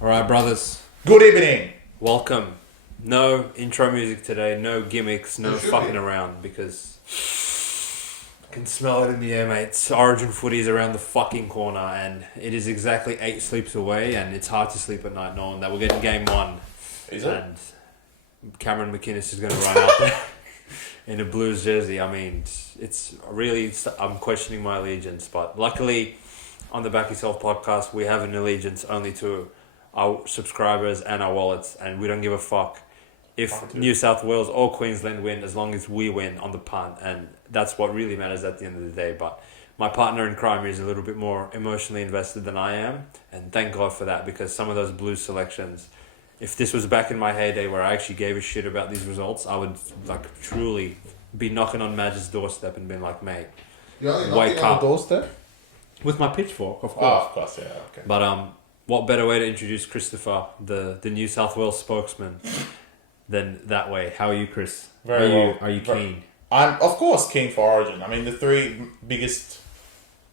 Alright, brothers. Good evening. Welcome. No intro music today, no gimmicks, no fucking around because I can smell it in the air, mate. Origin footy is around the fucking corner and it is exactly 8 sleeps away and it's hard to sleep at night knowing that we're getting game 1. Is it? And Cameron McInnes is going to run out there in a Blues jersey. I mean, it's really, I'm questioning my allegiance, but luckily on the BackYourself Podcast, we have an allegiance only to our subscribers and our wallets, and we don't give a fuck if New South Wales or Queensland win as long as we win on the punt, and that's what really matters at the end of the day. But my partner in crime is a little bit more emotionally invested than I am, and thank God for that, because some of those Blues selections, if this was back in my heyday where I actually gave a shit about these results, I would like truly be knocking on Madge's doorstep and being like, mate, You're only wake knocking on up. the doorstep? With my pitchfork, of course. Oh, of course, yeah, okay. But what better way to introduce Christopher, the New South Wales spokesman, than that way? How are you, Chris? Very well. Are you keen? I'm, of course, keen for Origin. I mean, the 3 biggest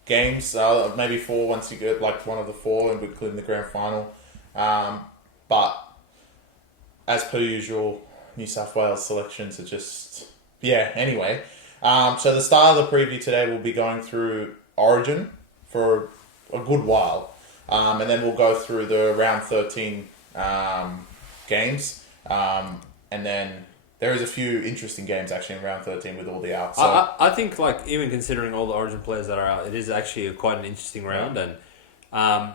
games, maybe 4 once you get like one of the 4, including the grand final. But as per usual, New South Wales selections are just... Yeah, anyway. So the start of the preview today will be going through Origin for a good while. And then we'll go through the round 13 games. And then there is a few interesting games actually in round 13 with all the outs. So, I think, like, even considering all the Origin players that are out, it is actually quite an interesting round. Yeah. And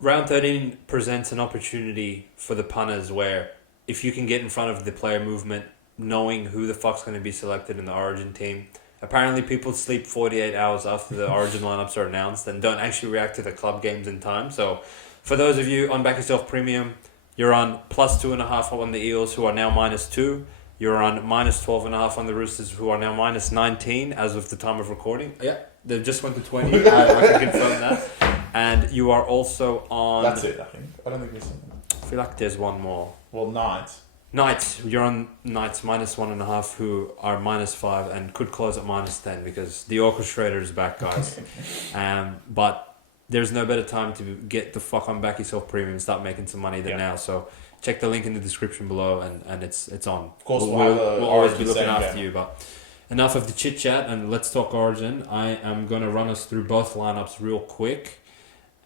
round 13 presents an opportunity for the punters where if you can get in front of the player movement, knowing who the fuck's going to be selected in the Origin team. Apparently, people sleep 48 hours after the Origin lineups are announced and don't actually react to the club games in time. So, for those of you on BackYourself Premium, you're on plus 2.5 on the Eels, who are now -2. You're on -12.5 on the Roosters, who are now -19 as of the time of recording. Yeah, they just went to 20. I can confirm that. And you are also on... that's it, I think. I don't think there's something. I feel like there's one more. Well, Knights. Knights, you're on Knights -1.5, who are -5 and could close at -10 because the orchestrator is back, guys. But there's no better time to get the fuck on BackYourself Premium and start making some money than now. So check the link in the description below and it's on. Of course, we'll always be looking same after game. you. But enough of the chit chat and let's talk Origin. I am going to run us through both lineups real quick,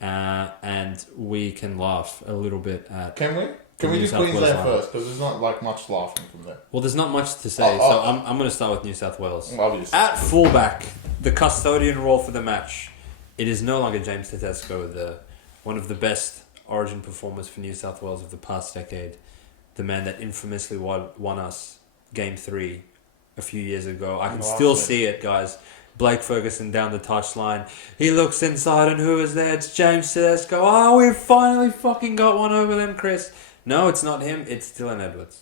and we can laugh a little bit at. Can we? Can we do Queensland first? Because there's not like much laughing from there. Well, there's not much to say, so I'm going to start with New South Wales. Obviously. At fullback, the custodian role for the match, it is no longer James Tedesco, one of the best Origin performers for New South Wales of the past decade. The man that infamously won us Game 3 a few years ago. I can still see it, guys. Blake Ferguson down the touchline. He looks inside and who is there? It's James Tedesco. Oh, we finally fucking got one over them, Chris. No, it's not him. It's Dylan Edwards.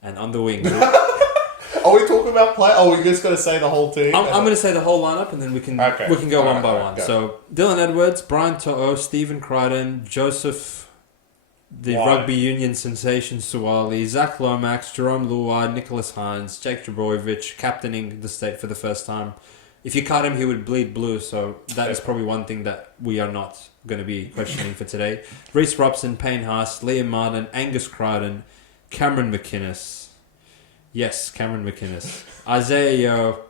And on the wings... Are we talking about play? Oh, we're just going to say the whole team? I'm going to say the whole lineup and then we can go one by one. Go. So, Dylan Edwards, Brian To'o, Stephen Crichton, Joseph, the rugby union sensation Suwali, Zach Lomax, Jerome Luai, Nicholas Hines, Jake Trbojevic, captaining the state for the first time. If you cut him, he would bleed blue, so that is probably one thing that we are not going to be questioning for today. Reece Robson, Payne Haas, Liam Martin, Angus Crichton, Cameron McInnes. Yes, Cameron McInnes. Isaiah Yeo,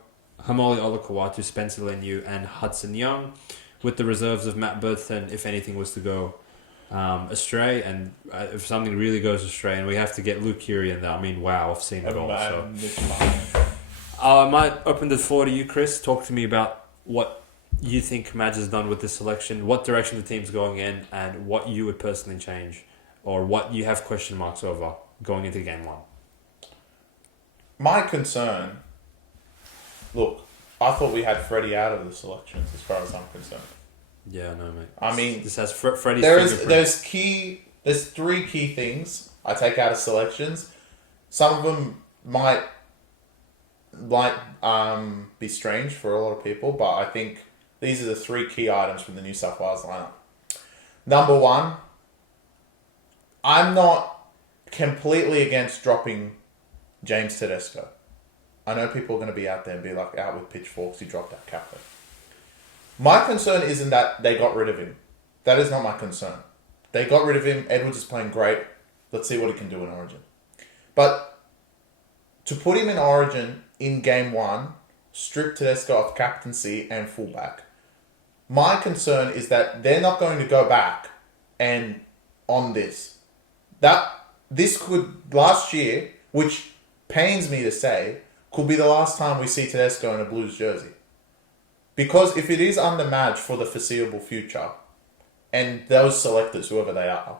Hamoli Olakawatu, Spencer Leniu, and Hudson Young, with the reserves of Matt Burton if anything was to go astray, and if something really goes astray, and we have to get Luke Keary in there. I mean, wow, I've seen it all. So. I might open the floor to you, Chris. Talk to me about what you think Madge has done with this selection, what direction the team's going in, and what you would personally change, or what you have question marks over going into Game 1. My concern... Look, I thought we had Freddie out of the selections as far as I'm concerned. Yeah, no, mate. I mean... This has Freddie's There's 3 key things I take out of selections. Some of them might be strange for a lot of people, but I think these are the 3 key items from the New South Wales lineup. Number 1, I'm not completely against dropping James Tedesco. I know people are going to be out there and be like, out with pitchforks, he dropped our captain. My concern isn't that they got rid of him. That is not my concern. They got rid of him. Edwards is playing great. Let's see what he can do in Origin. But to put him in Origin in game 1, strip Tedesco of captaincy and fullback. My concern is that they're not going to go back and on this. This could, last year, which pains me to say, could be the last time we see Tedesco in a Blues jersey. Because if it is under Madge for the foreseeable future, and those selectors, whoever they are,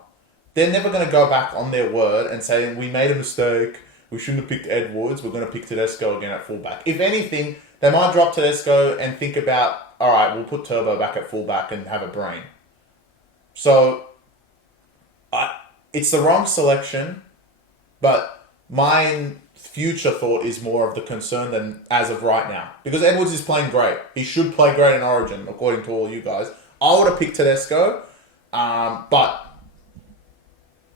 they're never going to go back on their word and say, we made a mistake, we shouldn't have picked Edwards, we're going to pick Tedesco again at fullback. If anything, they might drop Tedesco and think about, all right, we'll put Turbo back at fullback and have a brain. So, it's the wrong selection, but my future thought is more of the concern than as of right now. Because Edwards is playing great. He should play great in Origin, according to all you guys. I would have picked Tedesco, but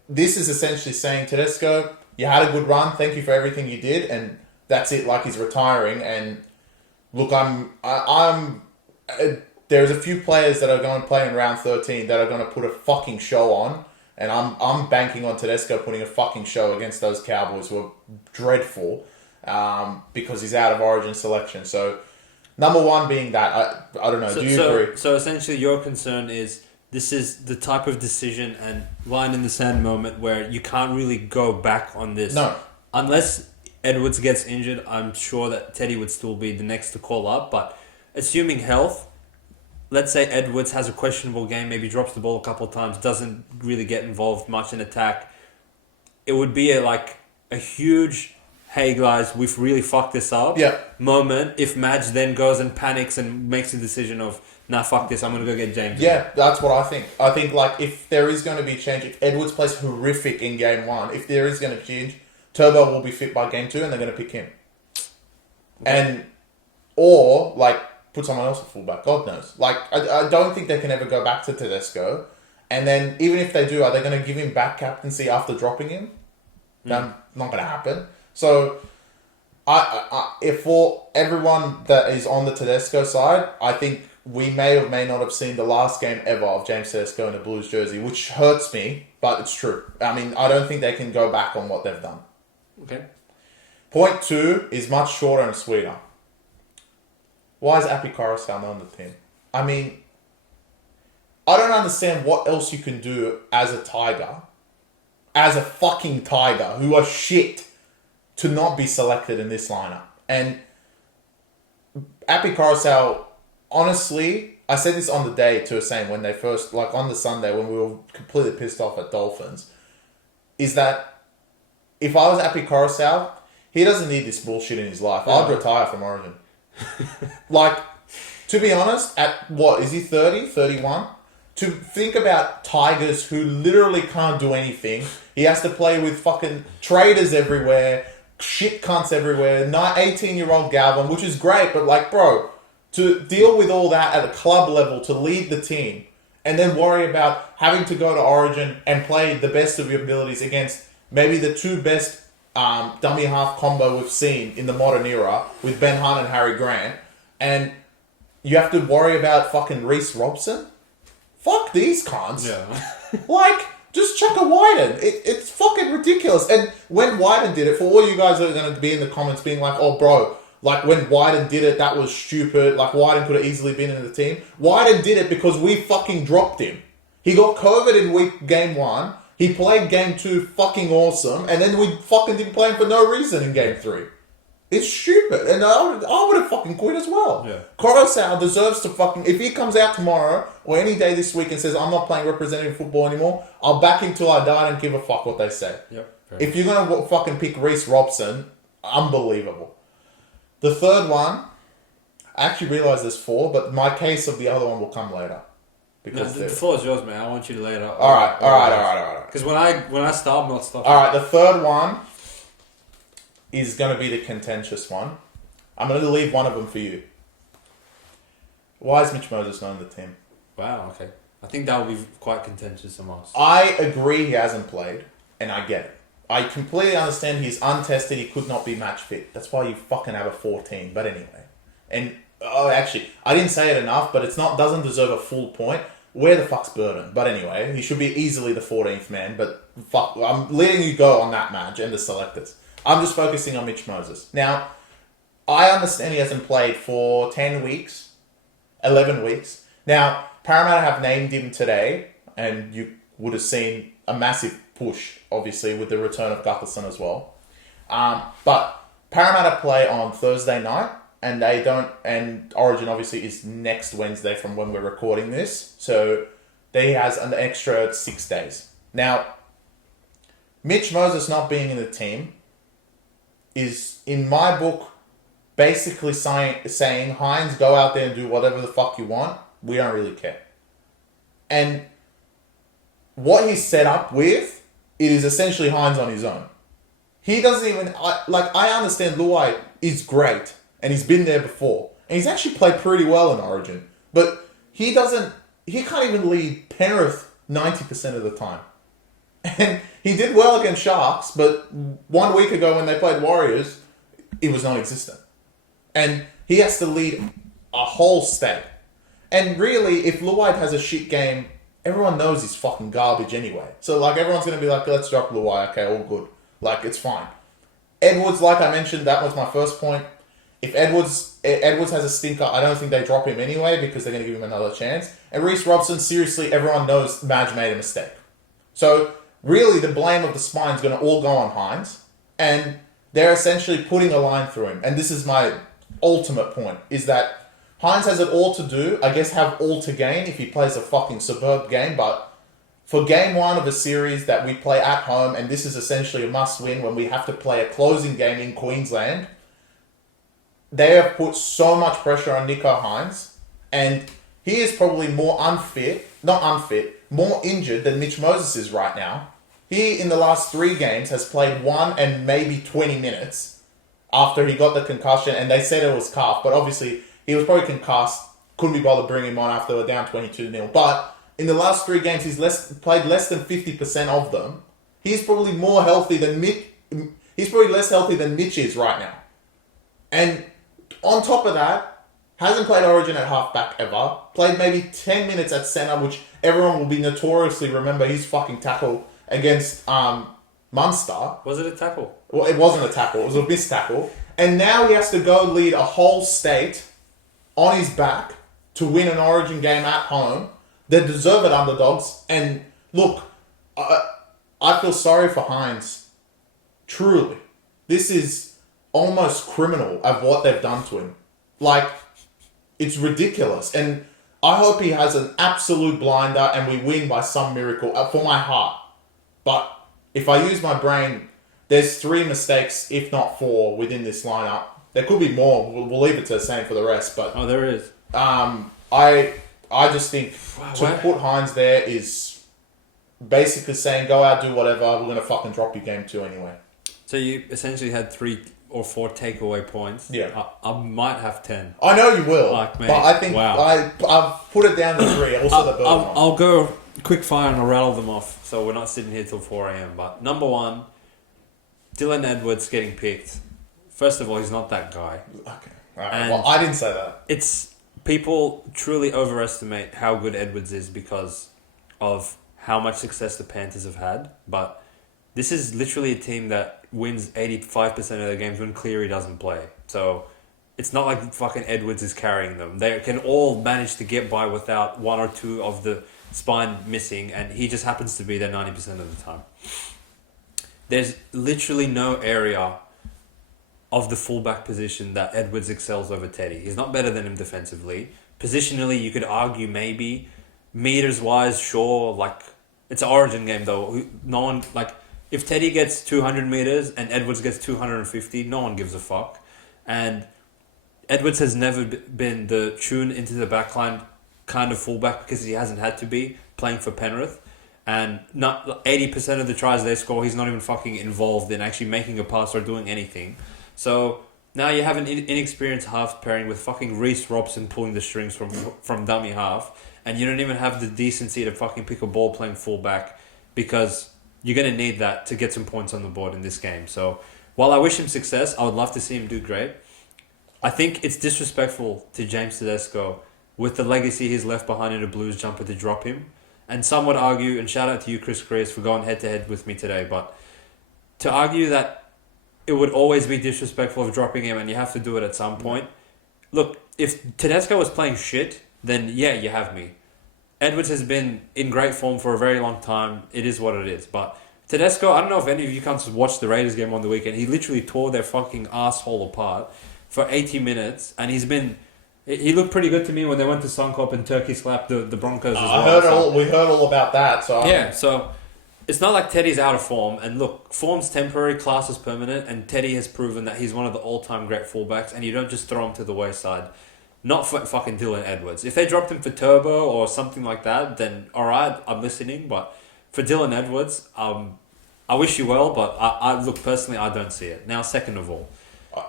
this is essentially saying, Tedesco, you had a good run, thank you for everything you did, and that's it, like he's retiring. And look, there's a few players that are going to play in round 13 that are going to put a fucking show on, and I'm banking on Tedesco putting a fucking show against those Cowboys who are dreadful, because he's out of Origin selection. So, number one being that, I don't know, do you agree? So essentially your concern is this is the type of decision and line in the sand moment where you can't really go back on this. No. Unless Edwards gets injured, I'm sure that Teddy would still be the next to call up, but assuming health, let's say Edwards has a questionable game, maybe drops the ball a couple of times, doesn't really get involved much in attack, it would be a huge, hey guys, we've really fucked this up moment if Madge then goes and panics and makes a decision of, nah, fuck this, I'm going to go get James. Yeah, that's what I think. I think, if there is going to be change, if Edwards plays horrific in game 1, if there is going to change, Turbo will be fit by game 2 and they're going to pick him. Okay. Or put someone else at fullback. God knows. I don't think they can ever go back to Tedesco. And then, even if they do, are they going to give him back captaincy after dropping him? That's not going to happen. So, if for everyone that is on the Tedesco side, I think we may or may not have seen the last game ever of James Tedesco in a Blues jersey, which hurts me, but it's true. I mean, I don't think they can go back on what they've done. Okay. Point 2 is much shorter and sweeter. Why is Api Coruscant on the team? I mean, I don't understand what else you can do as a Tiger, as a fucking Tiger, who are shit, to not be selected in this lineup. And Api Coruscant, honestly, I said this on the day to Hussein when they first, on the Sunday when we were completely pissed off at Dolphins, is that if I was Api Coruscant, he doesn't need this bullshit in his life. Yeah. I'd retire from Origin. To be honest, at what, is he 30, 31? To think about Tigers who literally can't do anything. He has to play with fucking traders everywhere, shit cunts everywhere, 18-year-old Galvin, which is great, but bro, to deal with all that at a club level, to lead the team, and then worry about having to go to Origin and play the best of your abilities against maybe the two best dummy half combo we've seen in the modern era with Ben Hunt and Harry Grant, and you have to worry about fucking Reece Robson? Fuck these cons. Yeah. Just chuck a Wyden. It's fucking ridiculous. And when Wyden did it, for all you guys that are going to be in the comments being oh bro, when Wyden did it, that was stupid. Wyden could have easily been in the team. Wyden did it because we fucking dropped him. He got COVID in game 1. He played game 2 fucking awesome. And then we fucking didn't play him for no reason in game 3. It's stupid. And I would have fucking quit as well. Yeah. Coruscant deserves to fucking... If he comes out tomorrow or any day this week and says, I'm not playing representative football anymore, I'll back him till I die and give a fuck what they say. Yep. If you're going to fucking pick Reece Robson, unbelievable. The third one, I actually realise there's 4, but my case of the other one will come later. Because the floor is yours, man. I want you to lay it out. All right. Because when I start, I'm not stopping. All right, the third one is going to be the contentious one. I'm going to leave one of them for you. Why is Mitch Moses not on the team? Wow, okay. I think that will be quite contentious amongst. I agree he hasn't played, and I get it. I completely understand he's untested, he could not be match fit. That's why you fucking have a 14. But anyway. And, actually, I didn't say it enough, but doesn't deserve a full point. where the fuck's Burton? But anyway, he should be easily the 14th man. But fuck, I'm letting you go on that match and the selectors. I'm just focusing on Mitch Moses. Now, I understand he hasn't played for 10 weeks, 11 weeks. Now, Parramatta have named him today, and you would have seen a massive push, obviously, with the return of Gutherson as well. But Parramatta play on Thursday night, and they don't. And Origin obviously is next Wednesday from when we're recording this, so they has an extra 6 days. Now, Mitch Moses not being in the team is, in my book, basically saying, Hines, go out there and do whatever the fuck you want. We don't really care. And what he's set up with, it is essentially Hines on his own. He doesn't even... I understand Luai is great, and he's been there before. And he's actually played pretty well in Origin. But he can't even lead Penrith 90% of the time. And he did well against Sharks, but 1 week ago when they played Warriors, it was non-existent. And he has to lead a whole state. And really, if Luai has a shit game, everyone knows he's fucking garbage anyway. So, everyone's going to be like, let's drop Luai. Okay, all good. It's fine. Edwards, like I mentioned, that was my first point. If Edwards has a stinker, I don't think they drop him anyway because they're going to give him another chance. And Reece Robson, seriously, everyone knows Madge made a mistake. So, really, the blame of the spine is going to all go on Hines. And they're essentially putting a line through him. And this is my ultimate point, is that Hines has it all to do, I guess have all to gain if he plays a fucking superb game, but for game one of a series that we play at home, and this is essentially a must-win when we have to play a closing game in Queensland, they have put so much pressure on Nicho Hines, and he is probably more more injured than Mitch Moses is right now. He, in the last 3 games, has played 1 and maybe 20 minutes after he got the concussion, and they said it was calf, but obviously he was probably concussed, couldn't be bothered bringing him on after they were down 22-0. But in the last 3 games, he's played less than 50% of them. He's probably more healthy than Mitch. He's probably less healthy than Mitch is right now. And on top of that, hasn't played Origin at halfback ever. Played maybe 10 minutes at centre, which everyone will be notoriously remember his fucking tackle against Munster. Was it a tackle? Well, it wasn't a tackle. It was a missed tackle. And now he has to go lead a whole state on his back to win an Origin game at home. They're deserved underdogs. And look, I feel sorry for Hines. Truly. This is almost criminal of what they've done to him. It's ridiculous. And I hope he has an absolute blinder and we win by some miracle for my heart. But if I use my brain, there's 3 mistakes, if not 4, within this lineup. There could be more. We'll leave it to the same for the rest. But there is. I just think to put Hines there is basically saying, go out, do whatever. We're going to fucking drop you game 2 anyway. So you essentially had 3 or 4 takeaway points. Yeah. I might have 10. I know you will. But I think I've put it down to 3. Also the Burton one. I'll go quick fire and I'll rattle them off. So we're not sitting here till 4 a.m. But number 1, Dylan Edwards getting picked. First of all, he's not that guy. Okay. Right. Well, I didn't say that. It's people truly overestimate how good Edwards is because of how much success the Panthers have had. But this is literally a team that wins 85% of their games when Cleary doesn't play. So it's not like fucking Edwards is carrying them. They can all manage to get by without 1 or 2 of the spine missing, and he just happens to be there 90% of the time. There's literally no area of the fullback position that Edwards excels over Teddy. He's not better than him defensively. Positionally, you could argue maybe. Meters-wise, sure. It's an Origin game, though. No one, if Teddy gets 200 meters and Edwards gets 250, no one gives a fuck. And Edwards has never been the tune into the backline kind of fullback because he hasn't had to be playing for Penrith. And not 80% of the tries they score, he's not even fucking involved in actually making a pass or doing anything. So now you have an inexperienced half pairing with fucking Reece Robson pulling the strings from dummy half, and you don't even have the decency to fucking pick a ball playing fullback because you're going to need that to get some points on the board in this game. So while I wish him success, I would love to see him do great. I think it's disrespectful to James Tedesco with the legacy he's left behind in a Blues jumper to drop him. And some would argue, and shout out to you, Chris Chris, for going head-to-head with me today, but to argue that it would always be disrespectful of dropping him and you have to do it at some point. Look, if Tedesco was playing shit, then yeah, you have me. Edwards has been in great form for a very long time. It is what it is. But Tedesco, I don't know if any of you can't watch the Raiders game on the weekend. He literally tore their fucking asshole apart for 80 minutes. And he looked pretty good to me when they went to Suncorp and turkey slapped the Broncos as well. We heard all about that. So yeah, so it's not like Teddy's out of form. And look, form's temporary, class is permanent. And Teddy has proven that he's one of the all-time great fullbacks. And you don't just throw him to the wayside. Not for fucking Dylan Edwards. If they dropped him for Turbo or something like that, then alright, I'm listening. But for Dylan Edwards, I wish you well, but I look, personally, I don't see it. Now, second of all,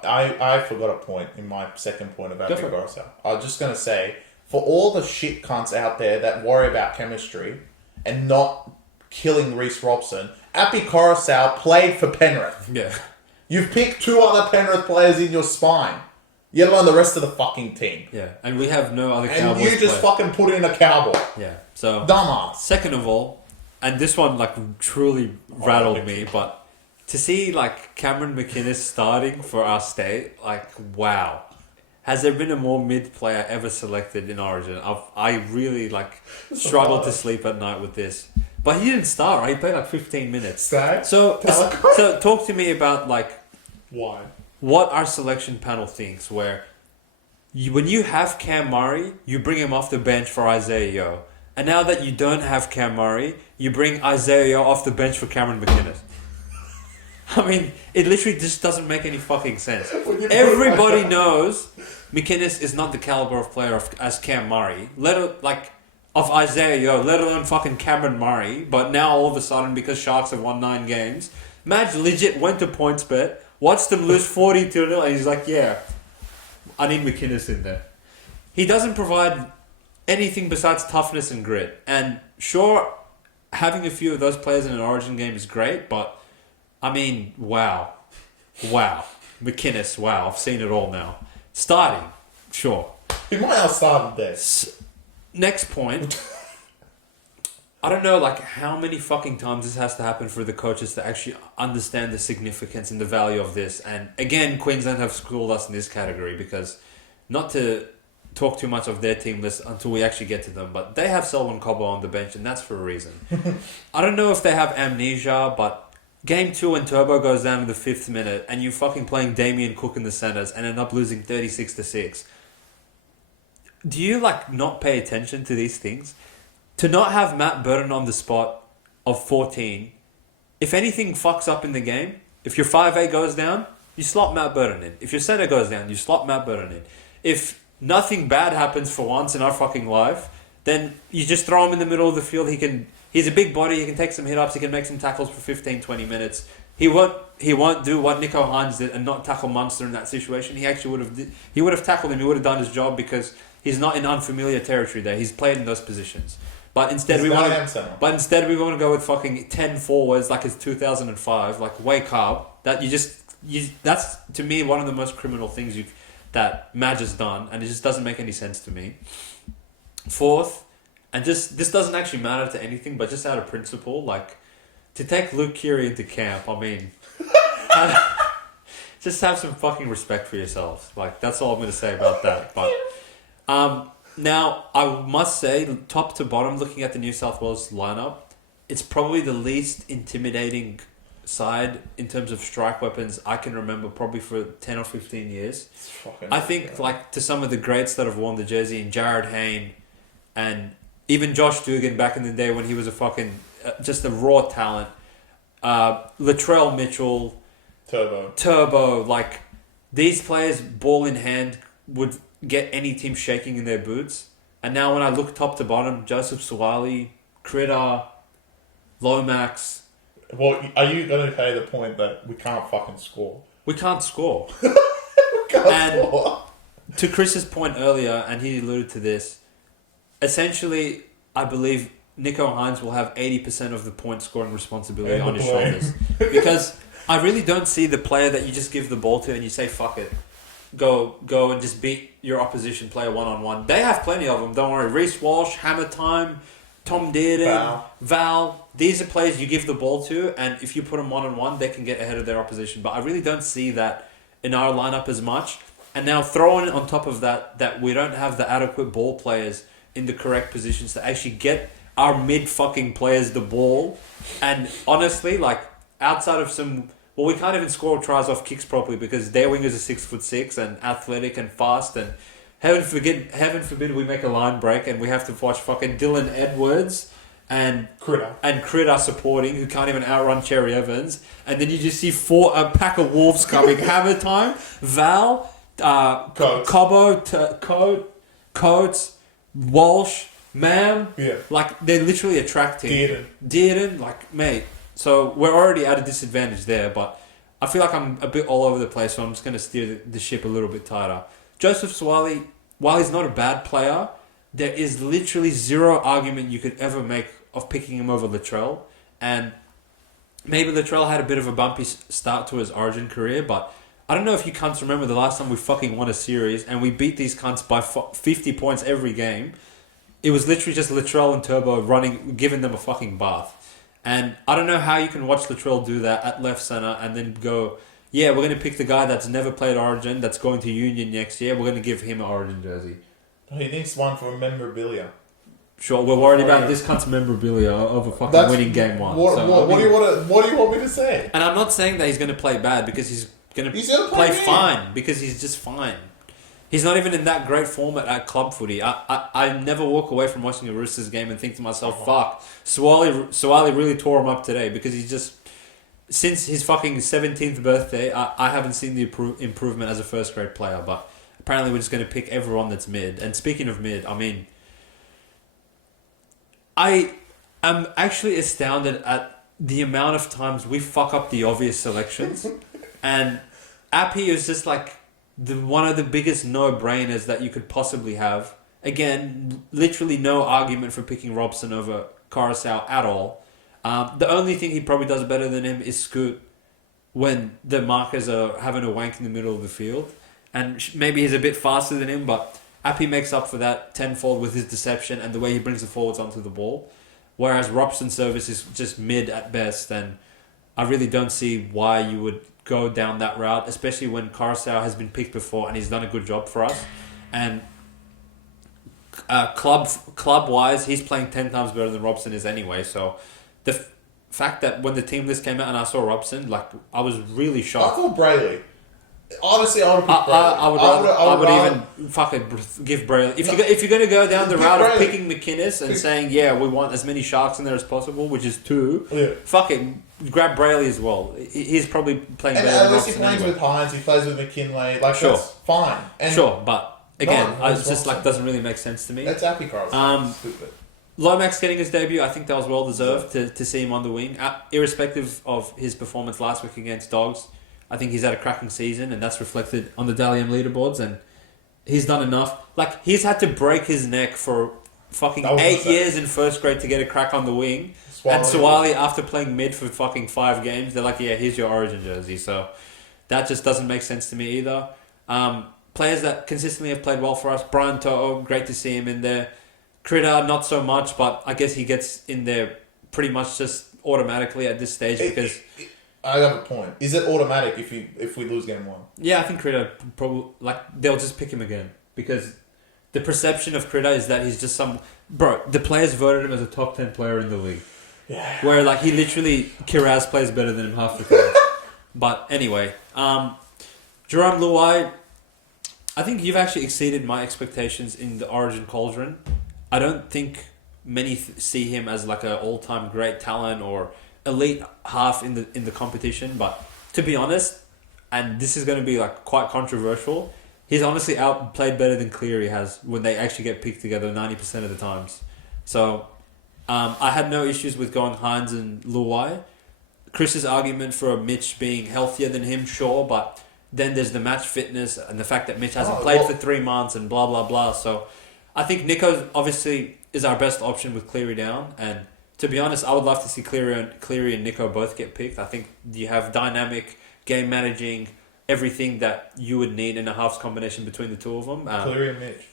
I forgot a point in my second point about BackYourself. I was just going to say, for all the shit cunts out there that worry about chemistry and not killing Reece Robson, Appy Coruscant played for Penrith. Yeah. You've picked 2 other Penrith players in your spine. Let alone the rest of the fucking team. Yeah, and we have no other Cowboys And you just fucking put in a Cowboy. Yeah, so... Dumbass. Second of all, and this one, like, truly rattled me, but to see, like, Cameron McInnes starting for our state, like, wow. Has there been a more mid player ever selected in Origin? I really, like, struggled to sleep at night with this. But he didn't start, right? He played, like, 15 minutes. So talk to me about, like... Why? What our selection panel thinks, where when you have Cam Murray, you bring him off the bench for Isaiah Yeo. And now that you don't have Cam Murray, you bring Isaiah Yeo off the bench for Cameron McInnes. I mean, it literally just doesn't make any fucking sense. Everybody knows McInnes is not the caliber of player as Cam Murray, of Isaiah Yeo, let alone fucking Cameron Murray. But now all of a sudden, because Sharks have won 9 games, Madge legit went to PointsBet, watched them lose 40-0, and he's like, yeah, I need McInnes in there. He doesn't provide anything besides toughness and grit. And sure, having a few of those players in an Origin game is great, but, I mean, wow. McInnes, wow, I've seen it all now. Starting, sure. He might have started there. Next point... I don't know, like, how many fucking times this has to happen for the coaches to actually understand the significance and the value of this. And again, Queensland have schooled us in this category because, not to talk too much of their team list until we actually get to them, but they have Selwyn Cobbo on the bench, and that's for a reason. I don't know if they have amnesia, but Game 2 when Turbo goes down in the 5th minute and you fucking playing Damien Cook in the centres and end up losing 36-6. Do you, like, not pay attention to these things? To not have Matt Burton on the spot of 14, if anything fucks up in the game, if your 5'8" goes down, you slot Matt Burton in. If your centre goes down, you slot Matt Burton in. If nothing bad happens for once in our fucking life, then you just throw him in the middle of the field. He's a big body, he can take some hit-ups, he can make some tackles for 15-20 minutes. He won't do what Nico Hines did and not tackle Munster in that situation. He actually would have tackled him, he would have done his job because he's not in unfamiliar territory there. He's played in those positions. But instead we want to go with fucking 10 forwards like it's 2005. Like, wake up! That's to me one of the most criminal things that Madge has done, and it just doesn't make any sense to me. Fourth, and just this doesn't actually matter to anything, but just out of principle, like to take Luke Keary into camp. I mean, just have some fucking respect for yourselves. Like, that's all I'm going to say about that. But now, I must say, top to bottom, looking at the New South Wales lineup, it's probably the least intimidating side in terms of strike weapons I can remember probably for 10 or 15 years. I think, like, to some of the greats that have worn the jersey, and Jared Hayne, and even Josh Dugan back in the day when he was a fucking, just a raw talent, Latrell Mitchell, Turbo, like, these players, ball in hand, would get any team shaking in their boots. And now when I look top to bottom, Joseph Suwali, Critter, Lomax. Well, are you going to say the point that we can't fucking score? We can't score. We can't score. To Chris's point earlier, and he alluded to this, essentially, I believe Nico Hines will have 80% of the point scoring responsibility on his shoulders. Because I really don't see the player that you just give the ball to and you say, fuck it. go and just beat your opposition player one-on-one. They have plenty of them, don't worry. Reece Walsh, Hammer Time, Tom Dearden, Val. These are players you give the ball to, and if you put them one-on-one, they can get ahead of their opposition. But I really don't see that in our lineup as much. And now throwing on top of that we don't have the adequate ball players in the correct positions to actually get our mid-fucking players the ball. And honestly, like, outside of some... Well, we can't even score tries off kicks properly because their wingers are 6'6" and athletic and fast, and heaven forbid we make a line break and we have to watch fucking Dylan Edwards and Critter supporting, who can't even outrun Cherry Evans, and then you just see a pack of wolves coming. Hammer Time, Val, Cobbo, Coates, Walsh, Mam. Yeah. Like, they're literally attracting. Dearden, like, mate. So we're already at a disadvantage there, but I feel like I'm a bit all over the place, so I'm just going to steer the ship a little bit tighter. Joseph Suaalii, while he's not a bad player, there is literally zero argument you could ever make of picking him over Latrell. And maybe Latrell had a bit of a bumpy start to his Origin career, but I don't know if you cunts remember the last time we fucking won a series and we beat these cunts by 50 points every game. It was literally just Latrell and Turbo giving them a fucking bath. And I don't know how you can watch Latrell do that at left centre and then go, yeah, we're going to pick the guy that's never played Origin, that's going to Union next year, we're going to give him an Origin jersey. He needs one for memorabilia. Sure, we're worried about this cunt's memorabilia of a fucking winning game one. What do you want me to say? And I'm not saying that he's going to play bad, because he's going to play fine, because he's just fine. He's not even in that great form at club footy. I never walk away from watching a Roosters game and think to myself, fuck, Suaalii really tore him up today, because he's just... Since his fucking 17th birthday, I haven't seen the improvement as a first grade player, but apparently we're just going to pick everyone that's mid. And speaking of mid, I mean... I am actually astounded at the amount of times we fuck up the obvious selections. And Appy is just like... one of the biggest no-brainers that you could possibly have. Again, literally no argument for picking Robson over Coruscant at all. The only thing he probably does better than him is Scoot when the markers are having a wank in the middle of the field. And maybe he's a bit faster than him, but Appy makes up for that tenfold with his deception and the way he brings the forwards onto the ball. Whereas Robson's service is just mid at best, and I really don't see why you would go down that route, especially when Coruscant has been picked before and he's done a good job for us. And club-wise, he's playing 10 times better than Robson is anyway. So the fact that when the team list came out and I saw Robson, like, I was really shocked. I thought Brayley. Honestly, I would pick Brayley. I would even fucking give Brayley. If you're going to go down the route of picking McInnes and saying, yeah, we want as many sharks in there as possible, which is 2, fuck it, grab Brayley as well. He's probably playing better than unless Robson he plays anyway. with Hines, he plays with McKinley, like, that's fine. And but again, it's just like doesn't really make sense to me. That's Appy Carlson. Stupid. Lomax getting his debut, I think that was well deserved to see him on the wing. Irrespective of his performance last week against Dogs, I think he's had a cracking season, and that's reflected on the Dally M leaderboards, and he's done enough. Like, he's had to break his neck for fucking 8 years in first grade to get a crack on the wing. And Suaalii, after playing mid for fucking 5 games, they're like, yeah, here's your Origin jersey. So that just doesn't make sense to me either. Players that consistently have played well for us, Brian To'o, great to see him in there. Critter, not so much, but I guess he gets in there pretty much just automatically at this stage because... I have a point. Is it automatic if we lose game 1? Yeah, I think Critter probably... they'll just pick him again. Because the perception of Critter is that he's just some... Bro, the players voted him as a top 10 player in the league. Yeah. Where, he literally... Kiraz plays better than him half the time. But anyway, Jerome Luai, I think you've actually exceeded my expectations in the Origin Cauldron. I don't think many see him as an all-time great talent or elite half in the competition, but to be honest, and this is going to be quite controversial, he's honestly outplayed better than Cleary has when they actually get picked together 90% of the times. So I had no issues with going Hines and Luai. Chris's argument for Mitch being healthier than him, sure, but then there's the match fitness and the fact that Mitch hasn't played for 3 months and blah blah blah. So I think Nico obviously is our best option with Cleary down, and to be honest, I would love to see Cleary and Nico both get picked. I think you have dynamic, game managing, everything that you would need in a halves combination between the two of them. Cleary and Mitch.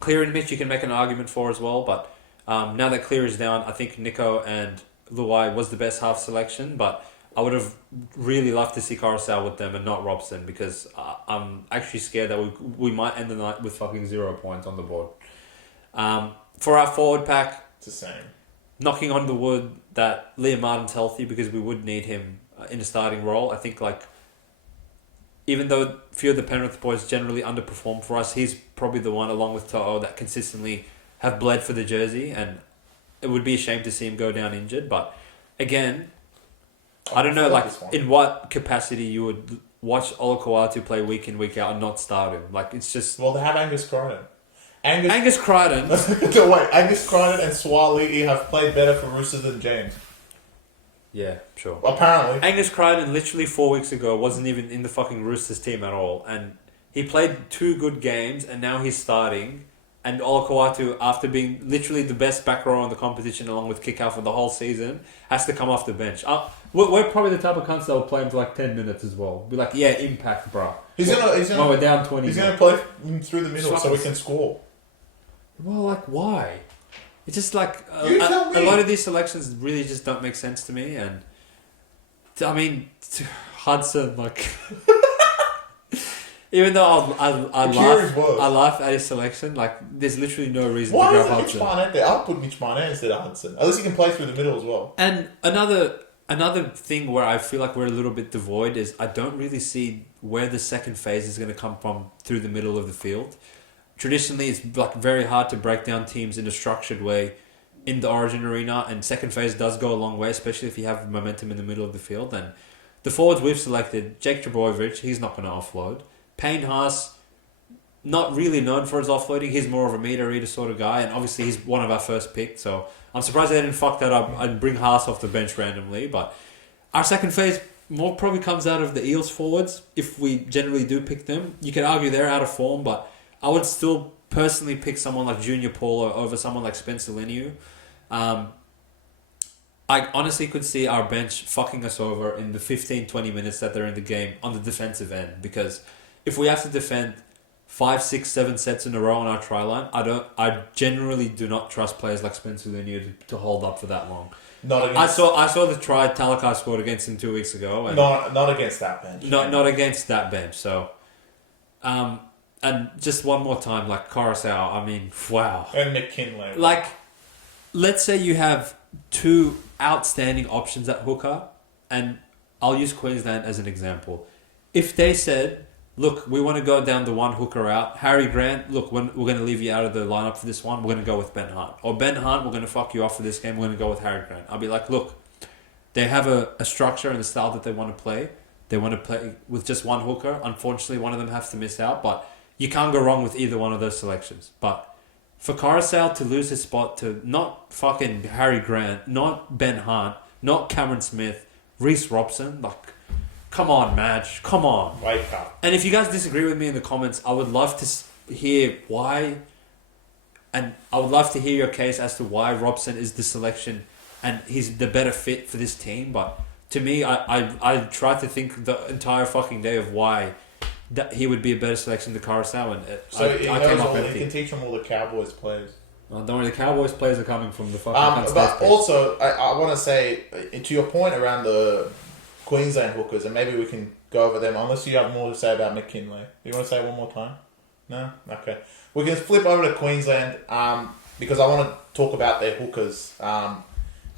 Cleary and Mitch you can make an argument for as well, but now that Cleary's down, I think Nico and Luai was the best half selection, but I would have really loved to see Carousel with them and not Robson, because I'm actually scared that we might end the night with fucking 0 points on the board. For our forward pack, it's the same. Knocking on the wood that Liam Martin's healthy, because we would need him in a starting role. I think, like, even though a few of the Penrith boys generally underperform for us, he's probably the one, along with To'o, that consistently have bled for the jersey, and it would be a shame to see him go down injured. But again, I don't know, like, in what capacity you would watch Olakau'atu play week in, week out and not start him. Like, it's just... Well, they have Angus Crichton. Angus Crichton... No, wait, Angus Crichton and Swaliti have played better for Roosters than James. Yeah, sure. Apparently. Angus Crichton literally 4 weeks ago wasn't even in the fucking Roosters team at all. And he played 2 good games, and now he's starting. And Olakau'atu, after being literally the best back row in the competition along with Kickout for the whole season, has to come off the bench. We're probably the type of cunts that will play him for like 10 minutes as well. Be like, yeah, impact, bro. He's gonna we're down 20. He's going to play through the middle so we can score. Well, like, why? It's just like a lot of these selections really just don't make sense to me. And I mean, Hudson, like, even though I laugh at his selection, like, there's literally no reason to grab Hudson. Mitch Barnett there? I'll put Mitch Barnett instead of Hudson. At least he can play through the middle as well. And another thing where I feel like we're a little bit devoid is I don't really see where the second phase is going to come from through the middle of the field. Traditionally, it's like very hard to break down teams in a structured way in the Origin arena, and second phase does go a long way, especially if you have momentum in the middle of the field. And the forwards we've selected, Jake Trbojevic, he's not going to offload. Payne Haas, not really known for his offloading. He's more of a meter reader sort of guy, and obviously he's one of our first picks, so I'm surprised they didn't fuck that up and bring Haas off the bench randomly. But our second phase more probably comes out of the Eels forwards, if we generally do pick them. You could argue they're out of form, but I would still personally pick someone like Junior Paulo over someone like Spencer Leniu. I honestly could see our bench fucking us over in the 15-20 minutes that they're in the game on the defensive end, because if we have to defend 5, 6, 7 sets in a row on our try line, I generally do not trust players like Spencer Leniu to hold up for that long. I saw the try Talakai scored against him 2 weeks ago. And not against that bench. Not against that bench. So, and just one more time, like Carousel, I mean, wow. And McKinley. Like, let's say you have 2 outstanding options at hooker, and I'll use Queensland as an example. If they said, look, we want to go down the one hooker out, Harry Grant, look, we're going to leave you out of the lineup for this one, we're going to go with Ben Hunt. Or Ben Hunt, we're going to fuck you off for this game, we're going to go with Harry Grant. I'll be like, look, they have a structure and a style that they want to play. They want to play with just one hooker. Unfortunately, one of them has to miss out, but you can't go wrong with either one of those selections. But for Carousel to lose his spot to not fucking Harry Grant, not Ben Hunt, not Cameron Smith, Reece Robson, like, come on, Madge, come on. Wake up. And if you guys disagree with me in the comments, I would love to hear why, and I would love to hear your case as to why Robson is the selection and he's the better fit for this team. But to me, I tried to think the entire fucking day of why that he would be a better selection than Carousel, and I came up empty. He can teach them all the Cowboys players. Well, don't worry, the Cowboys players are coming from the fucking But also, I want to say, to your point around the Queensland hookers, and maybe we can go over them, unless you have more to say about McKinley. You want to say it one more time? No? Okay. We can flip over to Queensland, because I want to talk about their hookers.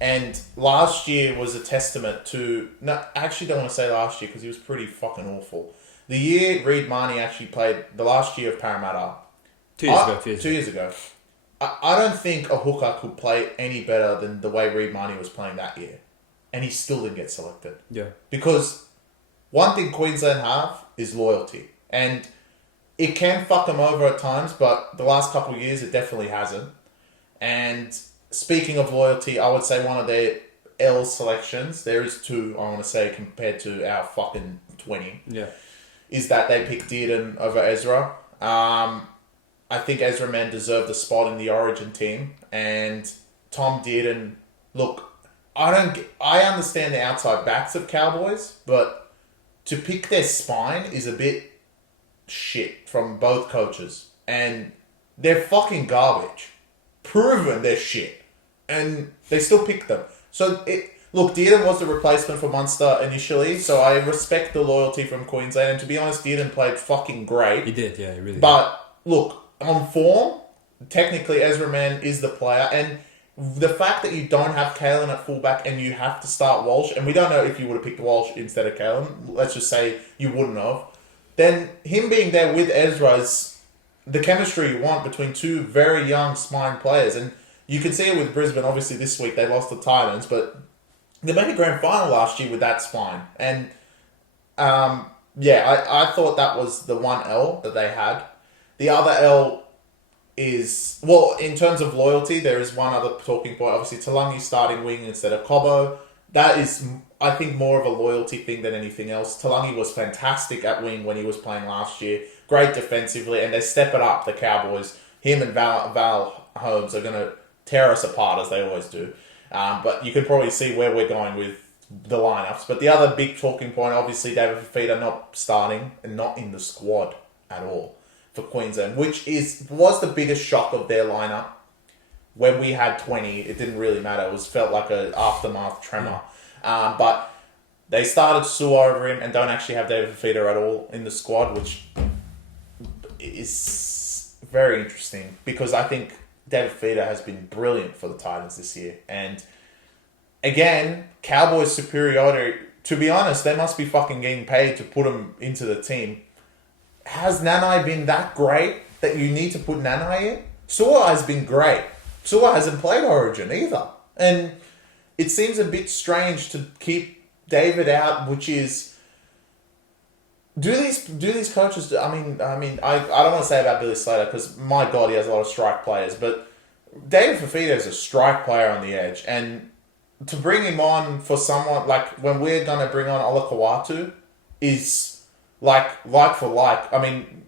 And last year was a testament to... No, I actually don't want to say last year, because he was pretty fucking awful. The year Reid Marnie actually played, the last year of Parramatta. 2 years ago. I don't think a hooker could play any better than the way Reid Marnie was playing that year. And he still didn't get selected. Yeah. Because one thing Queensland have is loyalty. And it can fuck them over at times, but the last couple of years it definitely hasn't. And speaking of loyalty, I would say one of their L selections, there is 2, I want to say, compared to our fucking 20. Yeah. Is that they picked Dearden over Ezra. I think Ezra Man deserved a spot in the Origin team. And Tom Dearden, look, I understand the outside backs of Cowboys, but to pick their spine is a bit shit from both coaches. And they're fucking garbage. Proven they're shit. And they still pick them. So, look, Dearden was the replacement for Munster initially, so I respect the loyalty from Queensland. And to be honest, Dearden played fucking great. He did, yeah, he really But, look, on form, technically Ezra Mann is the player. And the fact that you don't have Kalen at fullback and you have to start Walsh, and we don't know if you would have picked Walsh instead of Kalen, let's just say you wouldn't have, then him being there with Ezra is the chemistry you want between two very young spine players. And you can see it with Brisbane. Obviously this week they lost the Titans, but they made a grand final last year with that spine. And I thought that was the one L that they had. The other L is, well, in terms of loyalty, there is one other talking point. Obviously, Talangi starting wing instead of Cobbo. That is, I think, more of a loyalty thing than anything else. Talangi was fantastic at wing when he was playing last year. Great defensively, and they step it up, the Cowboys. Him and Val Holmes are going to tear us apart, as they always do. But you can probably see where we're going with the lineups. But the other big talking point, obviously, David Fifita not starting and not in the squad at all for Queensland, which was the biggest shock of their lineup. When we had 20, it didn't really matter. It felt like an aftermath tremor. But they started Sua over him and don't actually have David Fifita at all in the squad, which is very interesting because I think David Fifita has been brilliant for the Titans this year. And again, Cowboys' superiority, to be honest, they must be fucking getting paid to put him into the team. Has Nanai been that great that you need to put Nanai in? Sua has been great. Sua hasn't played Origin either. And it seems a bit strange to keep David out, which is... Do these coaches... I don't want to say about Billy Slater because, my God, he has a lot of strike players. But David Fifita is a strike player on the edge. And to bring him on for someone... Like, when we're going to bring on Ola Kawatu is... Like for like. I mean,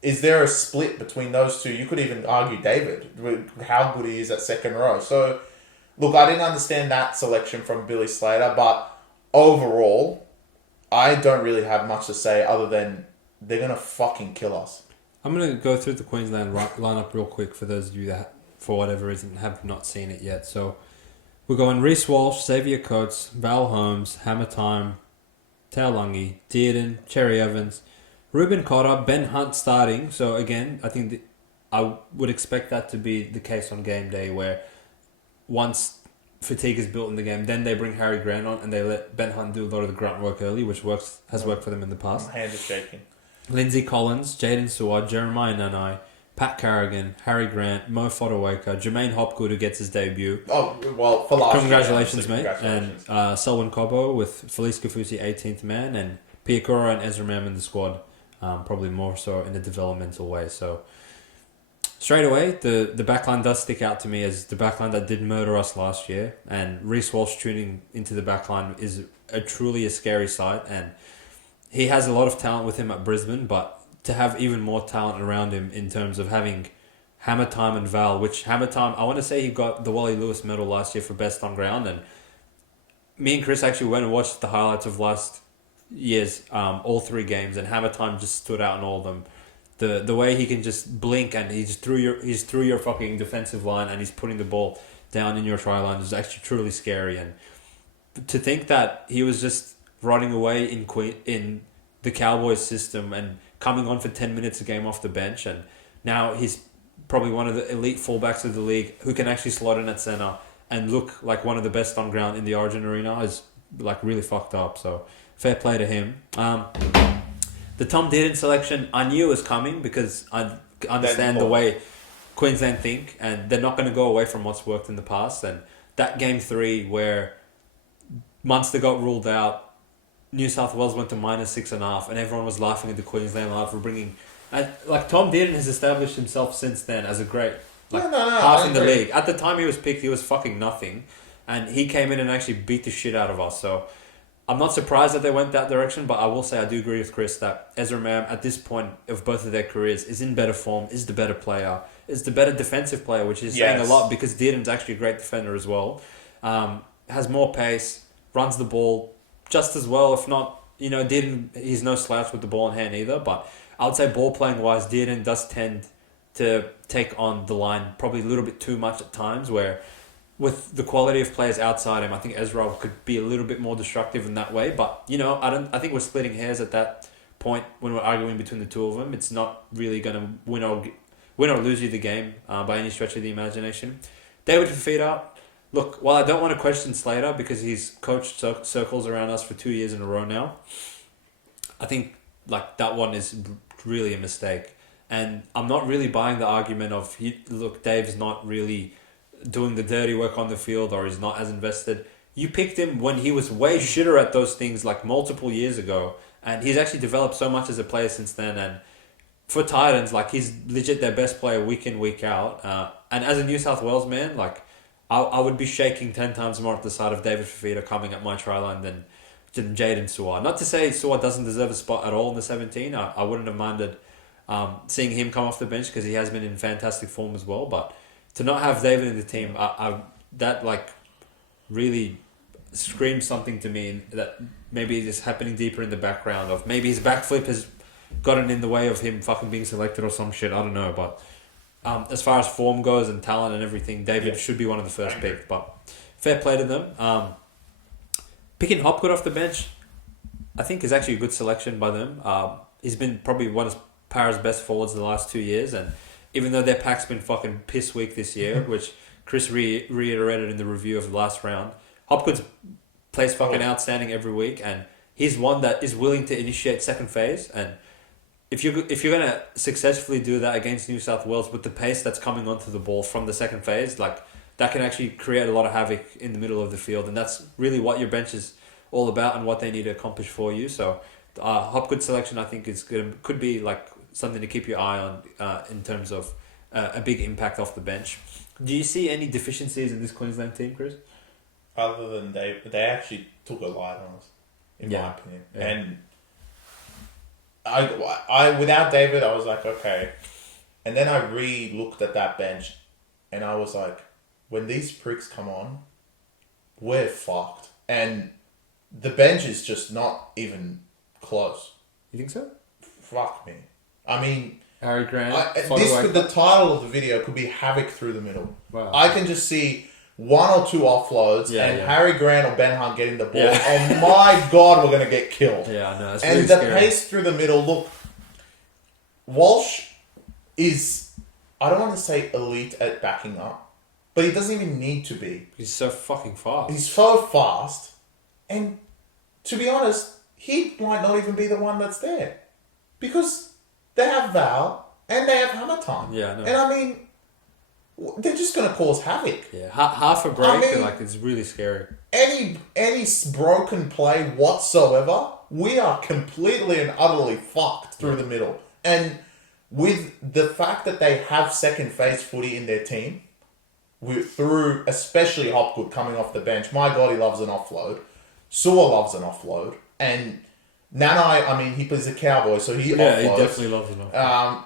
is there a split between those two? You could even argue David, how good he is at second row. So, look, I didn't understand that selection from Billy Slater, but overall, I don't really have much to say other than they're going to fucking kill us. I'm going to go through the Queensland lineup real quick for those of you that, for whatever reason, have not seen it yet. So, we're going Reece Walsh, Xavier Coates, Val Holmes, Hammer Time, Taulagi, Dearden, Cherry Evans, Ruben Cotter, Ben Hunt starting. So again, I think I would expect that to be the case on game day where once fatigue is built in the game, then they bring Harry Grant on and they let Ben Hunt do a lot of the grunt work early, which has worked for them in the past. My hand is shaking. Lindsay Collins, Jaden Suard, Jeremiah Nanai, Pat Carrigan, Harry Grant, Mo Fodawaker, Jermaine Hopgood, who gets his debut. Oh, well, for last Congratulations, year, mate. Congratulations. And Selwyn Cobbo with Felice Kafusi, 18th man, and Piakura and Ezra Mam in the squad, probably more so in a developmental way. So, straight away, the backline does stick out to me as the backline that did murder us last year. And Reece Walsh tuning into the backline is truly a scary sight. And he has a lot of talent with him at Brisbane, but to have even more talent around him in terms of having Hammer Time and Val, which Hammer Time, I want to say he got the Wally Lewis medal last year for best on ground, and me and Chris actually went and watched the highlights of last year's all three games, and Hammer Time just stood out in all of them. The way he can just blink and he's through your fucking defensive line and he's putting the ball down in your try line is actually truly scary. And to think that he was just rotting away in the Cowboys system and coming on for 10 minutes a game off the bench, and now he's probably one of the elite fullbacks of the league who can actually slot in at centre and look like one of the best on ground in the Origin arena is like really fucked up. So fair play to him. The Tom Dearden selection, I knew was coming because I understand the way Queensland think, and they're not going to go away from what's worked in the past. And that game 3 where Munster got ruled out, New South Wales went to -6.5, and everyone was laughing at the Queensland line for bringing... like, Tom Dearden has established himself since then as a great half in the league. At the time he was picked, he was fucking nothing, and he came in and actually beat the shit out of us. So I'm not surprised that they went that direction, but I will say I do agree with Chris that Ezra Mam, at this point of both of their careers, is in better form, is the better player, is the better defensive player, which is saying a lot because Dearden's actually a great defender as well. Has more pace, runs the ball just as well, if not he's no slouch with the ball in hand either, but I would say ball playing wise, Dearden does tend to take on the line probably a little bit too much at times, where with the quality of players outside him, I think Ezra could be a little bit more destructive in that way. But I think we're splitting hairs at that point when we're arguing between the two of them. It's not really going to win or lose you the game by any stretch of the imagination. David Fifita, look, while I don't want to question Slater because he's coached circles around us for 2 years in a row now, I think like that one is really a mistake. And I'm not really buying the argument of, Dave's not really doing the dirty work on the field or he's not as invested. You picked him when he was way shitter at those things like multiple years ago, and he's actually developed so much as a player since then. And for Titans, like, he's legit their best player week in, week out. And as a New South Wales man, like, I would be shaking 10 times more at the sight of David Fifita coming at my try line than Jaden Su'A. Not to say Su'A doesn't deserve a spot at all in the 17. I wouldn't have minded seeing him come off the bench because he has been in fantastic form as well. But to not have David in the team, that like really screams something to me that maybe it is happening deeper in the background of maybe his backflip has gotten in the way of him fucking being selected or some shit. I don't know, but as far as form goes and talent and everything, David should be one of the first picked. But fair play to them. Picking Hopgood off the bench, I think is actually a good selection by them. He's been probably one of Para's best forwards the last 2 years, and even though their pack's been fucking piss weak this year, which Chris reiterated in the review of the last round, Hopgood plays fucking outstanding every week, and he's one that is willing to initiate second phase. And if you're gonna successfully do that against New South Wales with the pace that's coming onto the ball from the second phase, like that can actually create a lot of havoc in the middle of the field, and that's really what your bench is all about and what they need to accomplish for you. So, Hopgood selection I think could be like something to keep your eye on in terms of a big impact off the bench. Do you see any deficiencies in this Queensland team, Chris? Other than they actually took a light on us, in my opinion. Yeah. And I without David, I was like, okay. And then I re-looked at that bench, and I was like, when these pricks come on, we're fucked. And the bench is just not even close. You think so? Fuck me. I mean, Harry Grant. The title of the video could be Havoc Through the Middle. Wow. I can just see one or two offloads Harry Grant or Ben Hunt getting the ball. And my God, we're going to get killed. Yeah, I know. And the pace through the middle, look, Walsh is, I don't want to say elite at backing up, but he doesn't even need to be. He's so fucking fast. He's so fast. And to be honest, he might not even be the one that's there. Because they have Val and they have Hammer Time. Yeah, I know. And I mean, they're just going to cause havoc. Yeah, half a break, it's really scary. Any broken play whatsoever, we are completely and utterly fucked through the middle. And with the fact that they have second phase footy in their team, through especially Hopgood coming off the bench, my God, he loves an offload. Su'A loves an offload. And Nanai, I mean, he plays the Cowboys, so he offloads. Yeah, he definitely loves an offload.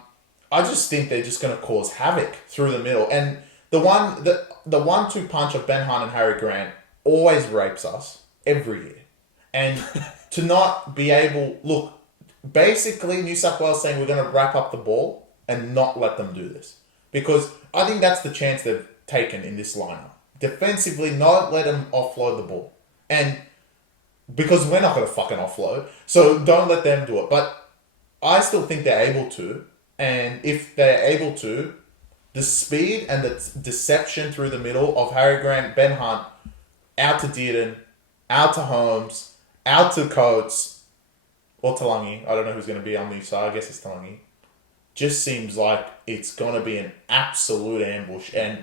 I just think they're just going to cause havoc through the middle. And the 1-2 punch of Ben Hunt and Harry Grant always rapes us every year. And to not be able... Look, basically New South Wales saying we're going to wrap up the ball and not let them do this. Because I think that's the chance they've taken in this lineup. Defensively, not let them offload the ball. And because we're not going to fucking offload, so don't let them do it. But I still think they're able to. And if they're able to, the speed and the deception through the middle of Harry Grant, Ben Hunt, out to Dearden, out to Holmes, out to Coates, or Talangi. I don't know who's going to be on the side. I guess it's Talangi. Just seems like it's going to be an absolute ambush. And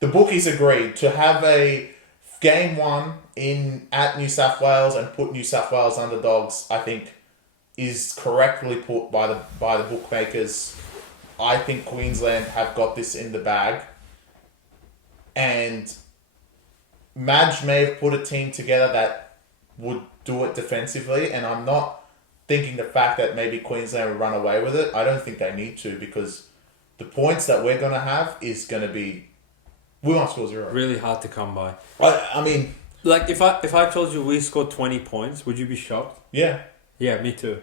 the bookies agreed to have a game one at New South Wales and put New South Wales underdogs, I think, is correctly put by the bookmakers. I think Queensland have got this in the bag. And Madge may have put a team together that would do it defensively, and I'm not thinking the fact that maybe Queensland will run away with it. I don't think they need to, because the points that we're going to have is going to be... We won't score 0. Really hard to come by. I mean... Like, if I told you we scored 20 points, would you be shocked? Yeah. Yeah, me too.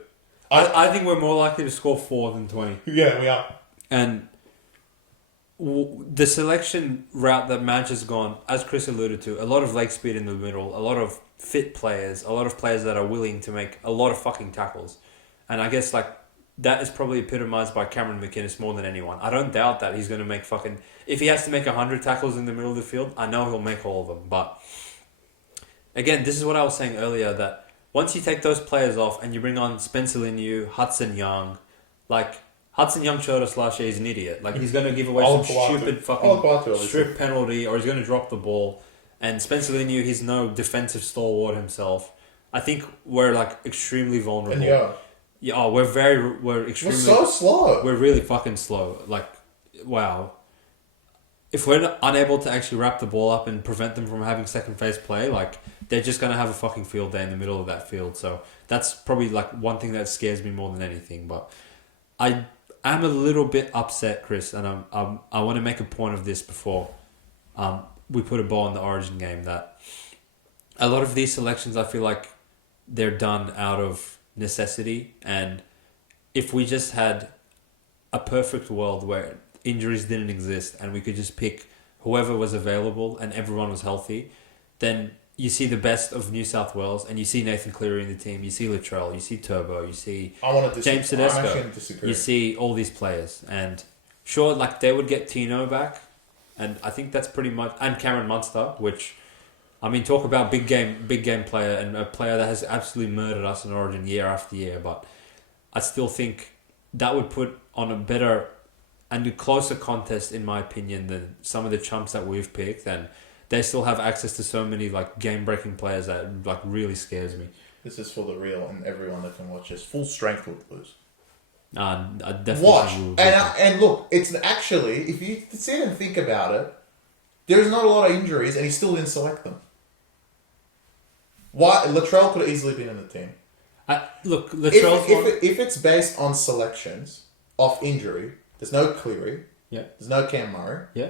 I think we're more likely to score 4 than 20. Yeah, we are. And the selection route that Madge has gone, as Chris alluded to, a lot of leg speed in the middle, a lot of fit players, a lot of players that are willing to make a lot of fucking tackles. And I guess, like, that is probably epitomised by Cameron McInnes more than anyone. I don't doubt that he's going to make fucking... If he has to make 100 tackles in the middle of the field, I know he'll make all of them. But, again, this is what I was saying earlier, that once you take those players off and you bring on Spencer Leniu, Hudson Young, like... Hudson Young showed us last year he's an idiot. Like, he's going to give away some stupid fucking strip penalty, or he's going to drop the ball. And Spencer Leniu, he's no defensive stalwart himself. I think we're, like, extremely vulnerable. And yeah, we're extremely... We're so slow. We're really fucking slow. Like, wow. If we're unable to actually wrap the ball up and prevent them from having second phase play, like, they're just going to have a fucking field day in the middle of that field. So that's probably, like, one thing that scares me more than anything. But I'm a little bit upset, Chris, and I want to make a point of this before we put a ball in the Origin game, that a lot of these selections, I feel like they're done out of necessity. And if we just had a perfect world where injuries didn't exist and we could just pick whoever was available and everyone was healthy, then you see the best of New South Wales and you see Nathan Cleary in the team, you see Latrell, you see Turbo, you see James Tedesco, you see all these players. And sure, like, they would get Tino back, and I think that's pretty much... And Cameron Munster, which... I mean, talk about big game player, and a player that has absolutely murdered us in Origin year after year. But I still think that would put on a better and a closer contest, in my opinion, than some of the chumps that we've picked. And they still have access to so many, like, game-breaking players that, like, really scares me. This is for the real, and everyone that can watch this. Full strength would lose. I definitely watch. will. And look, it's actually, if you sit and think about it, there's not a lot of injuries, and he still didn't select them. Why? Latrell could have easily been in the team. Look, Latrell's if it's based on selections off injury, there's no Cleary. Yeah. There's no Cam Murray. Yeah.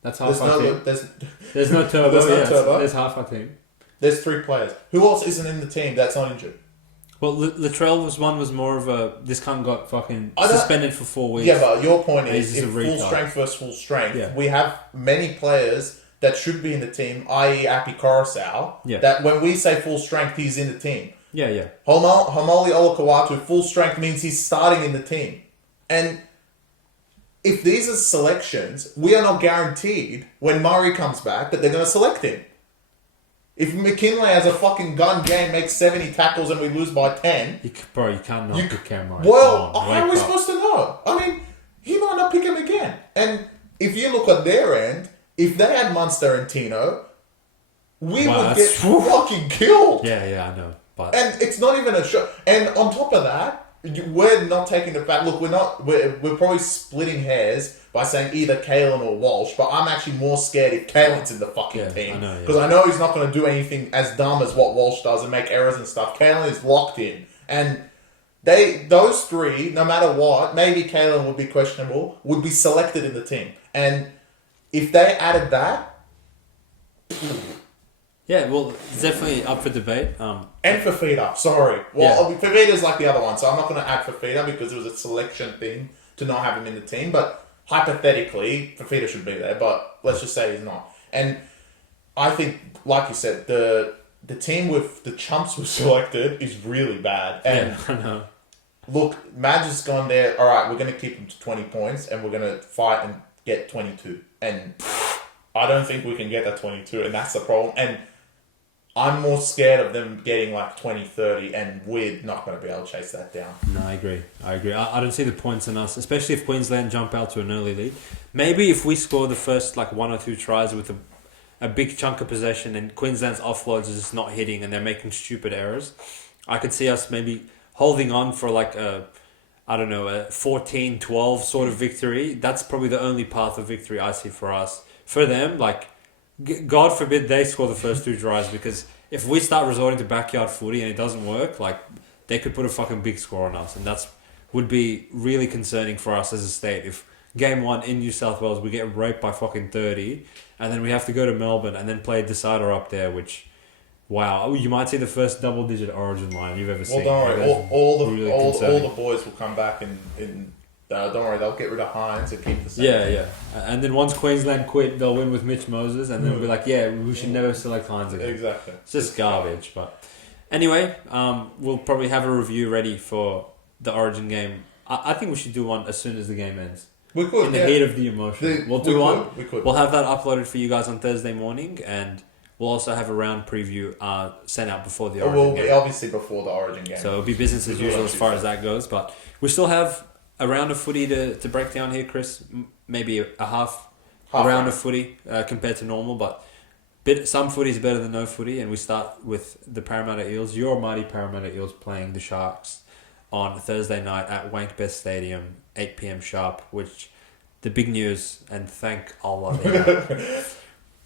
That's half our team. There's no Turbo. There's no Turbo. There's half our team. There's 3 players. Who else isn't in the team that's not injured? Well, Latrell was more of a... This cunt got fucking suspended for 4 weeks. Yeah, but your point is, if full strength versus full strength, we have many players that should be in the team, i.e. Appy Coruscant, that when we say full strength, he's in the team. Yeah, yeah. Homoli Olakawatu, full strength means he's starting in the team. And if these are selections, we are not guaranteed when Murray comes back that they're going to select him. If McKinley has a fucking gun game, makes 70 tackles and we lose by 10... you can't not pick Cam Murray. Well, how are we supposed to know? I mean, he might not pick him again. And if you look at their end, if they had Munster and Tino, we would get fucking killed. Yeah, I know. But and it's not even a show. And on top of that, we're not taking the fact. Look, we're probably splitting hairs by saying either Kalen or Walsh. But I'm actually more scared if Kalen's in the fucking team, because I know he's not going to do anything as dumb as what Walsh does and make errors and stuff. Kalen is locked in, and those 3, no matter what, maybe Kalen would be questionable, would be selected in the team. And if they added that. Yeah, well, it's definitely up for debate. And Fafita, sorry. Well, Fafita's like the other one, so I'm not going to add Fafita because it was a selection thing to not have him in the team. But hypothetically, Fafita should be there, but let's just say he's not. And I think, like you said, the team with the chumps were selected is really bad. And I know. Look, Madge has gone there, all right, we're going to keep him to 20 points and we're going to fight and get 22. And I don't think we can get that 22, and that's the problem. And I'm more scared of them getting like 20, 30, and we're not going to be able to chase that down. No, I agree. I don't see the points in us, especially if Queensland jump out to an early lead. Maybe if we score the first like 1 or 2 tries with a big chunk of possession and Queensland's offloads is just not hitting and they're making stupid errors, I could see us maybe holding on for like a 14-12 sort of victory. That's probably the only path of victory I see for us. For them, like, God forbid they score the first 2 tries, because if we start resorting to backyard footy and it doesn't work, like, they could put a fucking big score on us, and that's would be really concerning for us as a state. If game 1 in New South Wales we get raped by fucking 30, and then we have to go to Melbourne and then play a decider up there, which Wow, you might see the first double-digit Origin line you've ever seen. Well, don't worry, That's all really the concerning. boys will come back and don't worry, they'll get rid of Hines and keep the same. Yeah. And then once Queensland quit, they'll win with Mitch Moses, and then we'll be like, yeah, we should never select Hines again. Exactly. It's just garbage. But anyway, we'll probably have a review ready for the Origin game. I think we should do one as soon as the game ends. We could, in the heat of the emotion. We'll do one. We could. We'll have that uploaded for you guys on Thursday morning, and we'll also have a round preview sent out before the Origin game. Obviously before the Origin game. So it'll be business as usual as far as that goes. But we still have a round of footy to break down here, Chris. Maybe a half round of footy compared to normal, but some footy is better than no footy. And we start with the Parramatta Eels. Your mighty Parramatta Eels playing the Sharks on Thursday night at Wankbest Stadium, 8 p.m. sharp, which the big news, and thank Allah.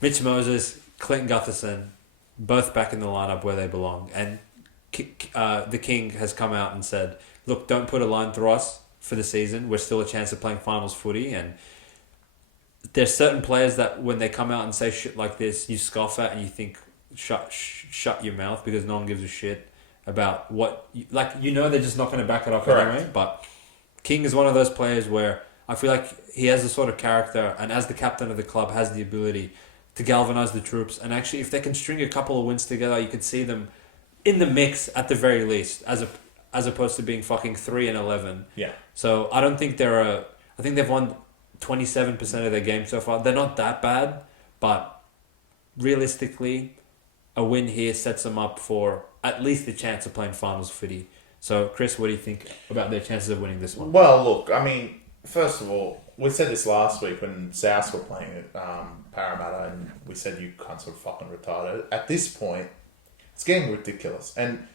Mitch Moses, Clinton Gutherson, both back in the lineup where they belong. And the King has come out and said, look, don't put a line through us for the season. We're still a chance of playing finals footy. And there's certain players that when they come out and say shit like this, you scoff at and you think, shut your mouth, because no one gives a shit about what... they're just not going to back it up anyway. But King is one of those players where I feel like he has the sort of character, and as the captain of the club has the ability to galvanise the troops. And actually, if they can string a couple of wins together, you could see them in the mix at the very least, as opposed to being fucking 3-11. Yeah. So I don't think I think they've won 27% of their games so far. They're not that bad, but realistically, a win here sets them up for at least the chance of playing finals footy. So, Chris, what do you think about their chances of winning this one? Well, look, I mean, first of all, we said this last week when South were playing at Parramatta, and we said you cunts were fucking retarded. At this point, it's getting ridiculous. And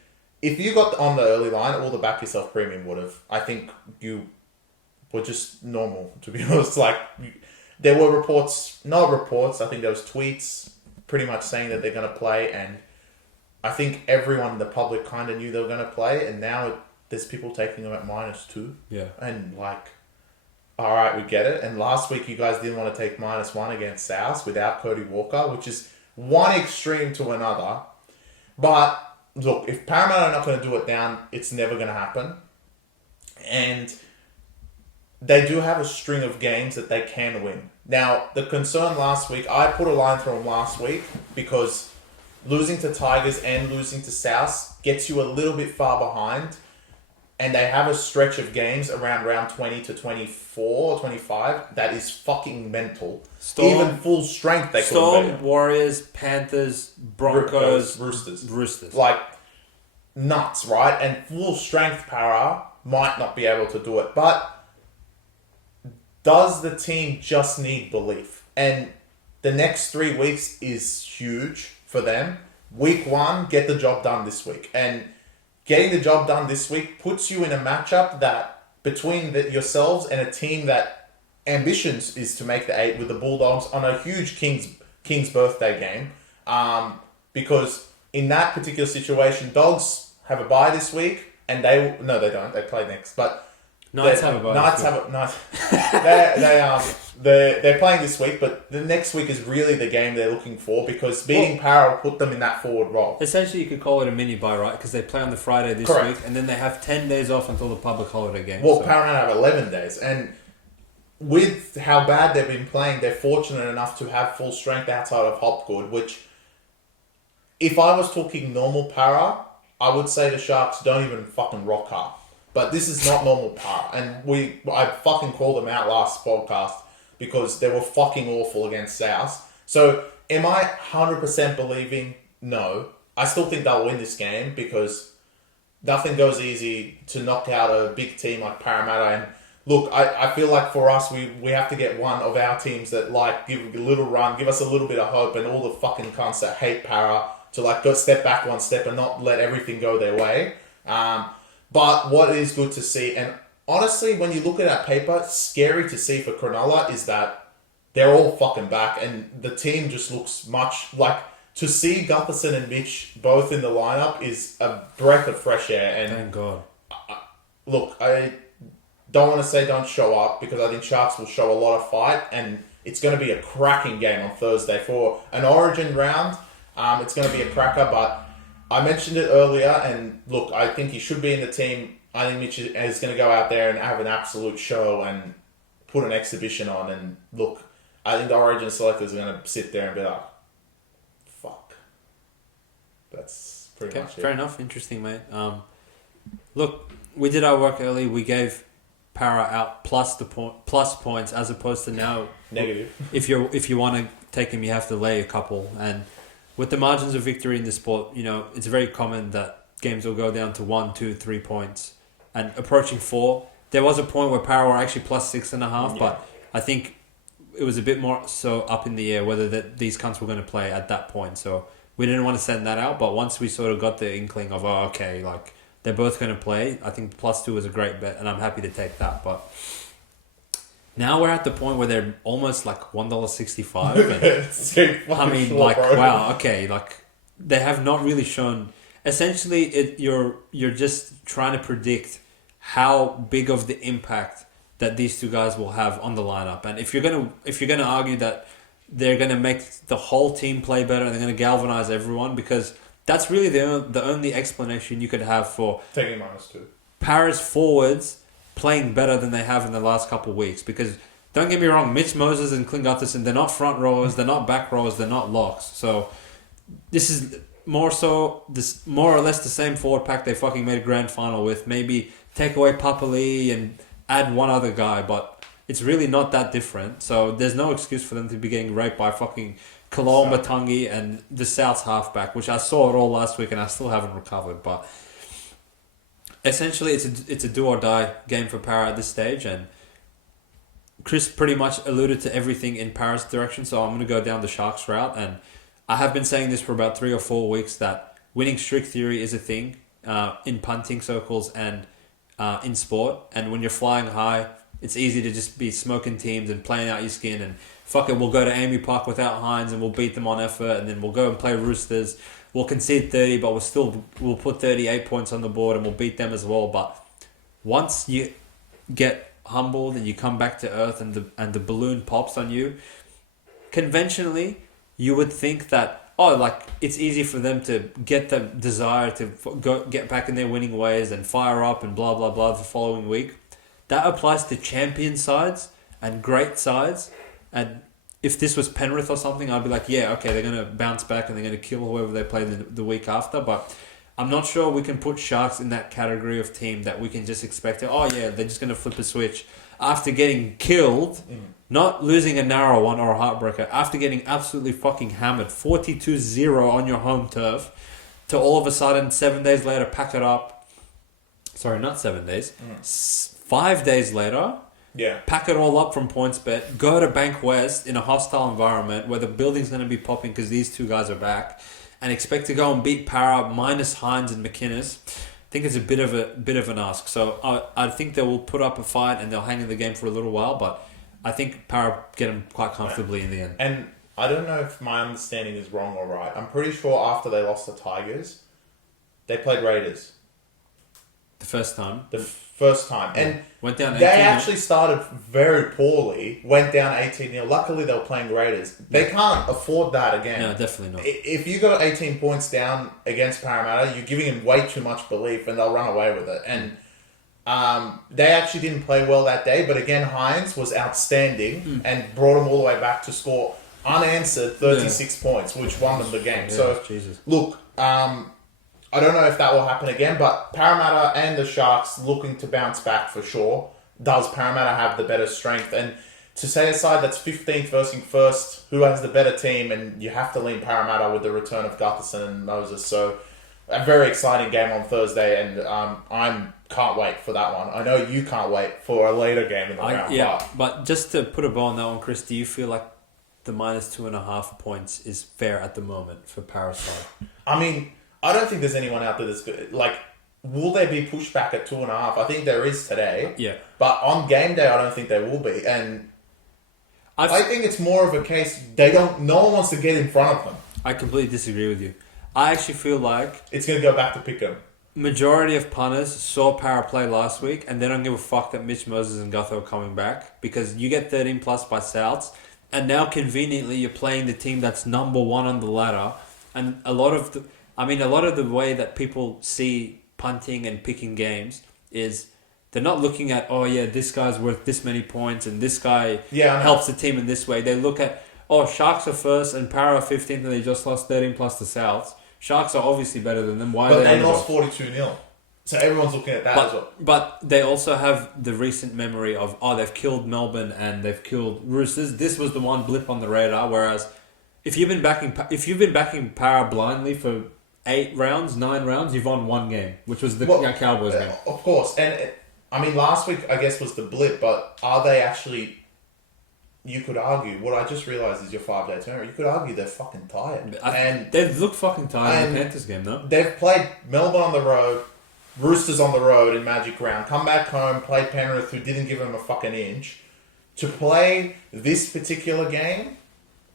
if you got on the early line, all the Back Yourself premium would have. I think you were just normal, to be honest. There were I think there was tweets pretty much saying that they're going to play, and I think everyone in the public kind of knew they were going to play, and now there's people taking them at -2. Yeah. And all right, we get it. And last week you guys didn't want to take -1 against South without Cody Walker, which is one extreme to another. But look, if Parramatta are not going to do it down, it's never going to happen. And they do have a string of games that they can win. Now, the concern last week, I put a line through them last week because losing to Tigers and losing to South gets you a little bit far behind. And they have a stretch of games around round 20 to 24 or 25 that is fucking mental. Even full strength they couldn't beat. Warriors, Panthers, Broncos, Roosters. Nuts, right? And full strength Para might not be able to do it. But does the team just need belief? And the next 3 weeks is huge for them. Week 1, get the job done this week. And getting the job done this week puts you in a matchup that between yourselves and a team that ambitions is to make the 8 with the Bulldogs on a huge King's birthday game. Because in that particular situation, Dogs have a bye this week, and they don't. They play next, but Knights have a bye. They're playing this week, but the next week is really the game they're looking for because beating Para will put them in that forward role. Essentially, you could call it a mini bye, right? Because they play on the Friday this week, and then they have 10 days off until the public holiday game. Well, Parramatta have 11 days, and with how bad they've been playing, they're fortunate enough to have full strength outside of Hopgood, which, if I was talking normal Para, I would say the Sharks don't even fucking rock hard. But this is not normal Para, and I fucking called them out last podcast because they were fucking awful against South. So, am I 100% believing? No. I still think they'll win this game because nothing goes easy to knock out a big team like Parramatta. And look, I feel like for us, we have to get one of our teams that give a little run, give us a little bit of hope, and all the fucking cunts that hate Para to go step back one step and not let everything go their way. But what is good to see, and honestly, when you look at our paper, scary to see for Cronulla is that they're all fucking back, and the team just looks much like... To see Gutherson and Mitch both in the lineup is a breath of fresh air. And thank God. Look, I don't want to say don't show up because I think Sharks will show a lot of fight, and it's going to be a cracking game on Thursday for an Origin round. It's going to be a cracker, but I mentioned it earlier, and look, I think he should be in the team. I think Mitch is going to go out there and have an absolute show and put an exhibition on. And look, I think the Origin selectors are going to sit there and be like, fuck. That's pretty much it. Fair enough. Interesting, mate. Look, we did our work early. We gave Para out plus points as opposed to now negative. If you want to take him, you have to lay a couple. And with the margins of victory in the sport, it's very common that games will go down to 1, 2, 3 points, and approaching 4. There was a point where Para were actually plus 6.5, but I think it was a bit more so up in the air whether these cunts were going to play at that point. So we didn't want to send that out. But once we sort of got the inkling of they're both going to play, I think plus 2 was a great bet, and I'm happy to take that. But now we're at the point where they're almost like $1.65. I mean, wow, okay, they have not really shown. Essentially, you're just trying to predict how big of the impact that these two guys will have on the lineup. And if you're gonna argue that they're gonna make the whole team play better and they're gonna galvanize everyone, because that's really the only explanation you could have for taking -2. Paris forwards playing better than they have in the last couple of weeks. Because don't get me wrong, Mitch Moses and Clint Gutherson, they're not front rowers, they're not back rowers, they're not locks. So this is more or less the same forward pack they fucking made a grand final with. Maybe take away Papali and add one other guy, but it's really not that different. So there's no excuse for them to be getting raped by fucking Kaloa Matangi and the South's halfback, which I saw it all last week and I still haven't recovered. But essentially, it's a do or die game for Para at this stage, and Chris pretty much alluded to everything in Para's direction. So I'm going to go down the Sharks route, and I have been saying this for about 3 or 4 weeks that winning streak theory is a thing in punting circles and in sport. And when you're flying high, it's easy to just be smoking teams and playing out your skin and fuck it, we'll go to Amy Park without Hines and we'll beat them on effort, and then we'll go and play Roosters. We'll concede 30, but we'll put 38 points on the board and we'll beat them as well. But once you get humbled and you come back to earth and the balloon pops on you, conventionally you would think that it's easy for them to get the desire to get back in their winning ways and fire up and blah blah blah the following week. That applies to champion sides and great sides. And if this was Penrith or something, I'd be like, yeah, okay, they're going to bounce back and they're going to kill whoever they play the week after. But I'm not sure we can put Sharks in that category of team that we can just expect they're just going to flip a switch after getting killed, not losing a narrow one or a heartbreaker, after getting absolutely fucking hammered, 42-0 on your home turf, to all of a sudden, 7 days later, pack it up. Sorry, not 7 days. 5 days later, pack it all up from PointsBet, go to Bank West in a hostile environment where the building's going to be popping because these two guys are back, and expect to go and beat Para minus Hines and McInnes. I think it's a bit of an ask. So I think they will put up a fight and they'll hang in the game for a little while, but I think Para get them quite comfortably in the end. And I don't know if my understanding is wrong or right. I'm pretty sure after they lost the Tigers, they played Raiders. The first time. And went down 18-0. They actually started very poorly, went down 18-0. Luckily, they were playing Raiders. They can't afford that again. No, definitely not. If you got 18 points down against Parramatta, you're giving them way too much belief and they'll run away with it. And they actually didn't play well that day, but again, Hines was outstanding and brought them all the way back to score unanswered 36 points, which won them the game. Look, I don't know if that will happen again, but Parramatta and the Sharks looking to bounce back for sure. Does Parramatta have the better strength? And to say a side that's 15th versus first, who has the better team, and you have to lean Parramatta with the return of Gutherson and Moses. So a very exciting game on Thursday, and I can't wait for that one. I know you can't wait for a later game in the round. Yeah, but just to put a bow on that one, Chris, do you feel like the minus 2.5 points is fair at the moment for Parasite? I mean, I don't think there's anyone out there that's good. Like, will there be pushback at 2.5? I think there is today. Yeah. But on game day, I don't think there will be. And I think it's more of a case no one wants to get in front of them. I completely disagree with you. I actually feel like it's going to go back to pick them. Majority of punters saw Para play last week and they don't give a fuck that Mitch Moses and Gutho are coming back, because you get 13 plus by Souths, and now conveniently you're playing the team that's number one on the ladder And a lot of the way that people see punting and picking games is they're not looking at, oh yeah, this guy's worth this many points and this guy helps the team in this way. They look at, oh, Sharks are first and Para are 15th and they just lost 13 plus the Souths. Sharks are obviously better than them. Why? But they lost 42-0. So everyone's looking at that as well. But they also have the recent memory of, oh, they've killed Melbourne and they've killed Roosters. This was the one blip on the radar. Whereas if you've been backing Para blindly for 9 rounds, you've won one game, which was the Cowboys game. Of course. And last week, I guess, was the blip, but are they actually... You could argue, what I just realised is your 5-day turnaround. You could argue they're fucking tired. They've looked fucking tired in the Panthers game, though. They've played Melbourne on the road, Roosters on the road in Magic Round, come back home, played Penrith, who didn't give them a fucking inch. To play this particular game,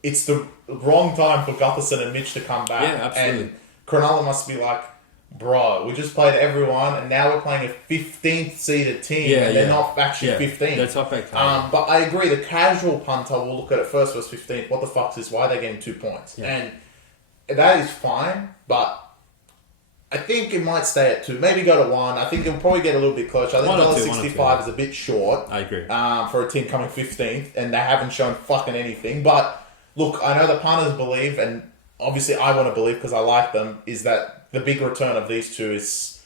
it's the wrong time for Gutherson and Mitch to come back. Yeah, absolutely. And Cronulla must be like, bro, we just played everyone, and now we're playing a 15th seeded team, and they're not actually 15th. They're top 8. But I agree, the casual punter will look at it first versus 15th. What the fuck is why they're getting 2 points? Yeah. And that is fine, but I think it might stay at 2. Maybe go to 1. I think it'll probably get a little bit closer. I think $1.65 is a bit short. I agree. For a team coming 15th, and they haven't shown fucking anything. But look, I know the punters believe, and obviously I want to believe because I like them, is that the big return of these two is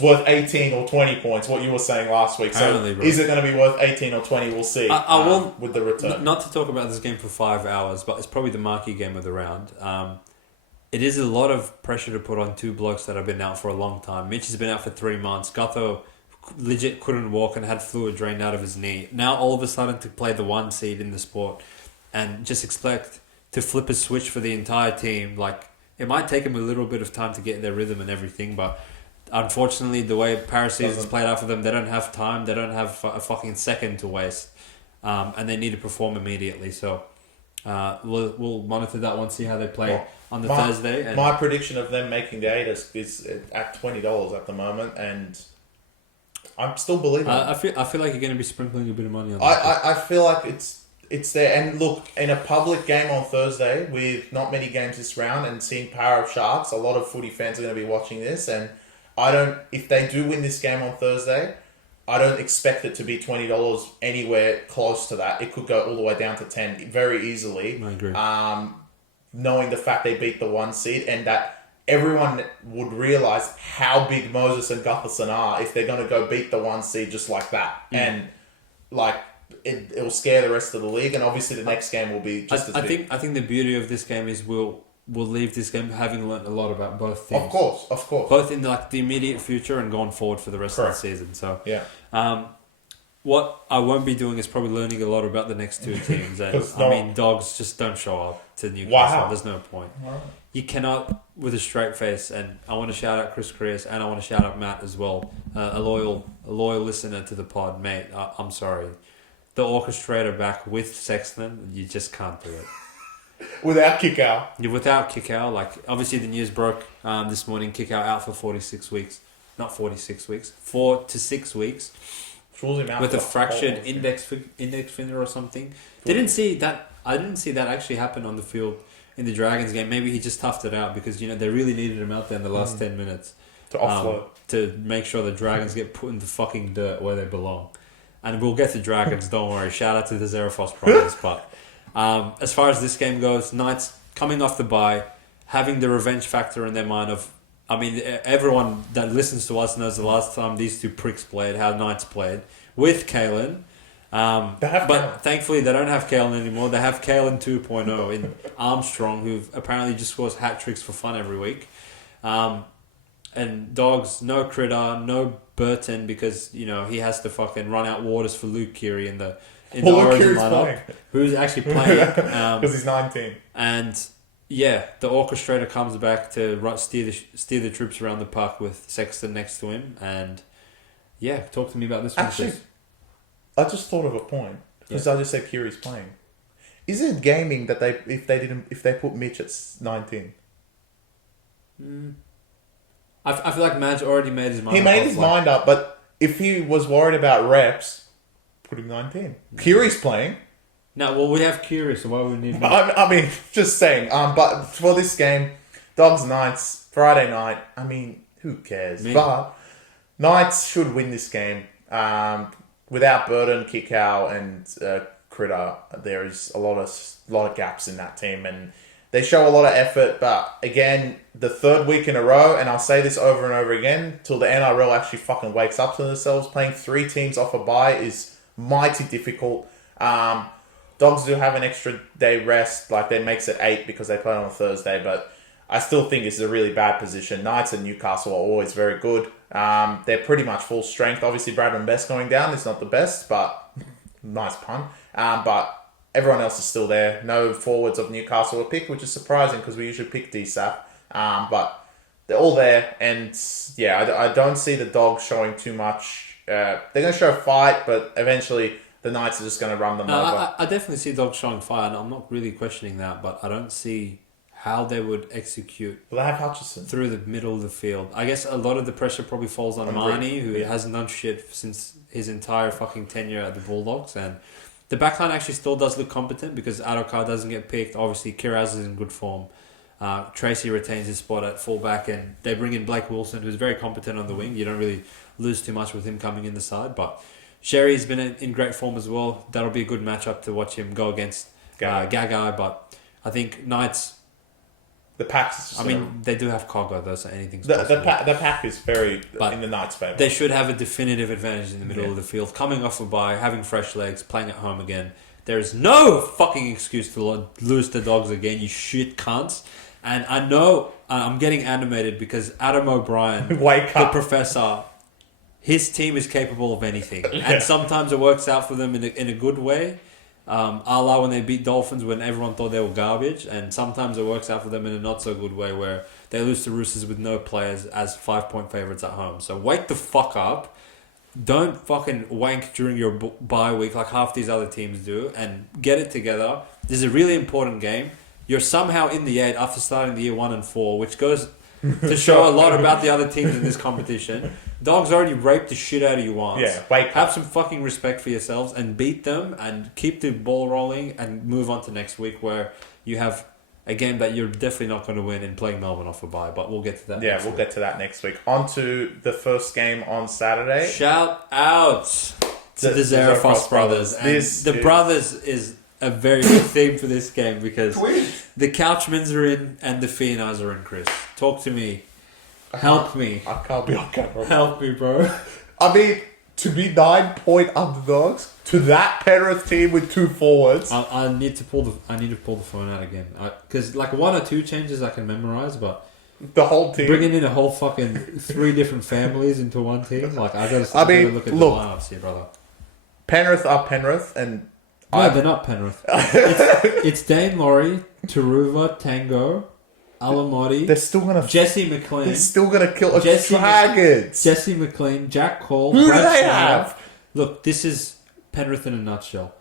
worth 18 or 20 points, what you were saying last week. So is it going to be worth 18 or 20? We'll see with the return. Not to talk about this game for 5 hours, but it's probably the marquee game of the round. It is a lot of pressure to put on 2 blokes that have been out for a long time. Mitch has been out for 3 months. Gutho legit couldn't walk and had fluid drained out of his knee. Now all of a sudden to play the 1 seed in the sport and just expect to flip a switch for the entire team, like... It might take them a little bit of time to get their rhythm and everything, but unfortunately, the way Paris season's played out for them, they don't have time. They don't have a fucking second to waste, and they need to perform immediately. So we'll monitor that one, see how they play on the Thursday. And my prediction of them making the 8 is at $20 at the moment, and I'm still believing. I feel like you're going to be sprinkling a bit of money on. I feel like it's there. And look, in a public game on Thursday with not many games this round and seeing Power of Sharks, a lot of footy fans are going to be watching this. And if they do win this game on Thursday, I don't expect it to be $20 anywhere close to that. It could go all the way down to 10 very easily. I agree. Knowing the fact they beat the 1 seed and that everyone would realise how big Moses and Gutherson are if they're going to go beat the 1 seed just like that. And like... It will scare the rest of the league, and obviously the next game will be just as big. I think the beauty of this game is we'll leave this game having learned a lot about both teams. Of course. Both in the immediate future and going forward for the rest of the season. So yeah. What I won't be doing is probably learning a lot about the next 2 teams. And Dogs just don't show up to Newcastle. Wow. There's no point. Wow. You cannot with a straight face. And I want to shout out Chris Chris and I want to shout out Matt as well, a loyal listener to the pod, mate. I'm sorry. The orchestrator back with Sexton, you just can't do it. Without Kickout. Yeah, without Kickout. Like, obviously the news broke this morning. Kickout out for 46 weeks. Not 46 weeks. 4 to 6 weeks. With a fractured index finger or something. I didn't see that actually happen on the field in the Dragons game. Maybe he just toughed it out because, they really needed him out there in the last 10 minutes. To offload. To make sure the Dragons get put in the fucking dirt where they belong. And we'll get to Dragons, don't worry. Shout out to the Xerophos Brothers. But as far as this game goes, Knights coming off the bye, having the revenge factor in their mind of... I mean, everyone that listens to us knows the last time these 2 pricks played, how Knights played, with Kalen. But thankfully, they don't have Kalen anymore. They have Kalen 2.0 in Armstrong, who apparently just scores hat-tricks for fun every week. And Dogs, no Critter, no Burton, because he has to fucking run out waters for Luke Keary in the Origin lineup, who's actually playing because he's 19. And the orchestrator comes back to steer the troops around the park with Sexton next to him. And talk to me about this one. Actually, I just thought of a point because I just said Keary's playing. Is it gaming that if they put Mitch at 19? I feel like Madge already made his mind up. He made his mind up, but if he was worried about reps, put him 19. Keary's playing. No, well, we have Keary, so why would we need... I mean, just saying. But for this game, Dogs Knights, Friday night. I mean, who cares? But Knights should win this game. Without Burton, Kikau, and Critter, there is a lot of gaps in that team, and they show a lot of effort. But again, the third week in a row, and I'll say this over and over again, till the NRL actually fucking wakes up to themselves, playing 3 teams off a bye is mighty difficult. Dogs do have an extra day rest, like that makes it 8 because they play on a Thursday, but I still think it's a really bad position. Knights and Newcastle are always very good. They're pretty much full strength. Obviously, Bradman Best going down is not the best, but nice pun. But everyone else is still there. No forwards of Newcastle were picked, which is surprising because we usually pick DSAP. But they're all there, and yeah, I don't see the Dogs showing too much. They're going to show fight, but eventually the Knights are just going to run them over. I definitely see Dogs showing fight, and I'm not really questioning that, but I don't see how they would execute Well, they have Hutchison through the middle of the field. I guess a lot of the pressure probably falls on Marnie, who hasn't done shit since his entire fucking tenure at the Bulldogs, and the backline actually still does look competent because Adokar doesn't get picked. Obviously, Kiraz is in good form. Tracy retains his spot at fullback, and they bring in Blake Wilson, who's very competent on the wing. You don't really lose too much with him coming in the side, but Sherry's been in great form as well. That'll be a good matchup to watch him go against Gagai, but I think Knights... The Pack's... I mean, they do have Cogger, though, so anything's possible. The Pack is very in the Knights' favour. They should have a definitive advantage in the middle of the field. Coming off a bye, having fresh legs, playing at home again. There is no fucking excuse to lose the Dogs again, you shit cunts. And I know I'm getting animated because Adam O'Brien, Wake up. the professor, his team is capable of anything. And sometimes it works out for them in a good way. A la when they beat Dolphins when everyone thought they were garbage, and sometimes it works out for them in a not so good way where they lose to Roosters with no players as 5-point favourites at home. So wake the fuck up. Don't fucking wank during your bye week like half these other teams do, and get it together. This is a really important game. You're somehow in the 8 after starting the year 1-4, which goes to show a lot about the other teams in this competition. Dogs already raped the shit out of you once. Yeah, wake Have up. some fucking respect for yourselves and beat them and keep the ball rolling and move on to next week where you have a game that you're definitely not going to win in playing Melbourne off a bye, but we'll get to that next week. Get to that next week. On to the first game on Saturday. Shout out to the Zarafos brothers. And brothers is a very good theme for this game because the Couchmans are in and the Fianas are in, Chris. Talk to me. Help me. I can't be on camera. Help me, bro. I mean, to be 9-point underdogs to that Penrith team with 2 forwards. I need to pull the phone out again because like 1 or 2 changes I can memorize, but the whole team bringing in a whole fucking 3 different families into one team, like I gotta look at the lineups here, brother. Penrith are Penrith, and no, they're not Penrith. It's Dane Laurie, Taruva, Tango, Alamotti. They're still gonna Jesse McLean. They're still gonna kill dragons. Jesse McLean, Jack Cole. Who do they have? Look, this is Penrith in a nutshell.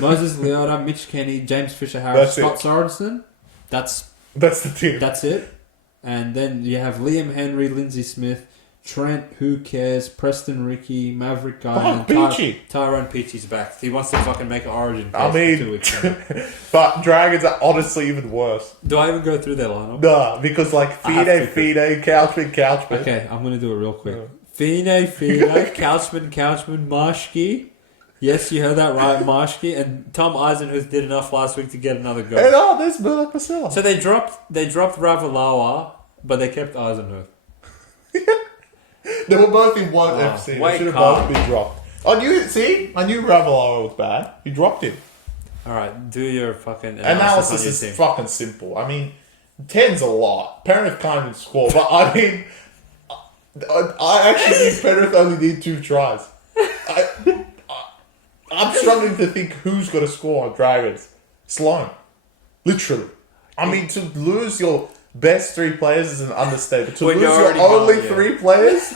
Moses Leota, Mitch Kenny, James Fisher Harris, Scott Sorensen. That's the team. That's it. And then you have Liam Henry, Lindsay Smith, Trent, who cares, Preston Ricky, Maverick Guy, and Tyrone Peachy's back. He wants to fucking make an Origin. I mean, 2 weeks but Dragons are honestly even worse. Do I even go through their lineup? Nah, because like Fide, Couchman. Okay, I'm going to do it real quick. Fide, Couchman, Marshke. Yes, you heard that right, Marshke. And Tom Eisenhuth did enough last week to get another go. And there's Murdoch Marcel. So they dropped Ravalawa, but they kept Eisenhuth. They were both in one FC. They should have both been dropped. I knew Ravalawa was bad. He dropped him. Alright, do your fucking analysis is fucking simple. I mean, 10's a lot. Penrith can't even score, but I mean, I actually think Penrith only need 2 tries. I'm struggling to think who's going to score on Dragons. Sloan. Literally. I mean, to lose your best 3 players is an understatement. To lose your only 3 players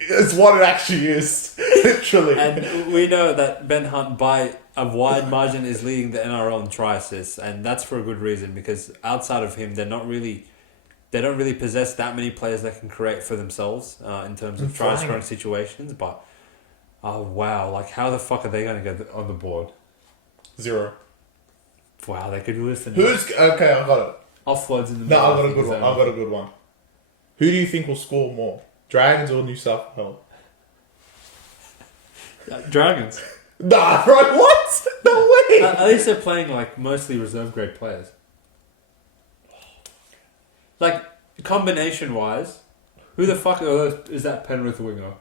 is what it actually is. Literally. And we know that Ben Hunt, by a wide margin, is leading the NRL in try assists, and that's for a good reason, because outside of him, they don't really possess that many players that can create for themselves in terms of try scoring situations, but oh wow, like how the fuck are they going to get on the board? 0. Wow, they could listen. Okay, I got it. offloads in the No, middle. I've got a good one. I've got a good one. Who do you think will score more? Dragons or New South Wales? Dragons. Nah, bro, what? No way! At least they're playing like mostly reserve grade players. Like, combination wise, who the fuck is that Penrith winger?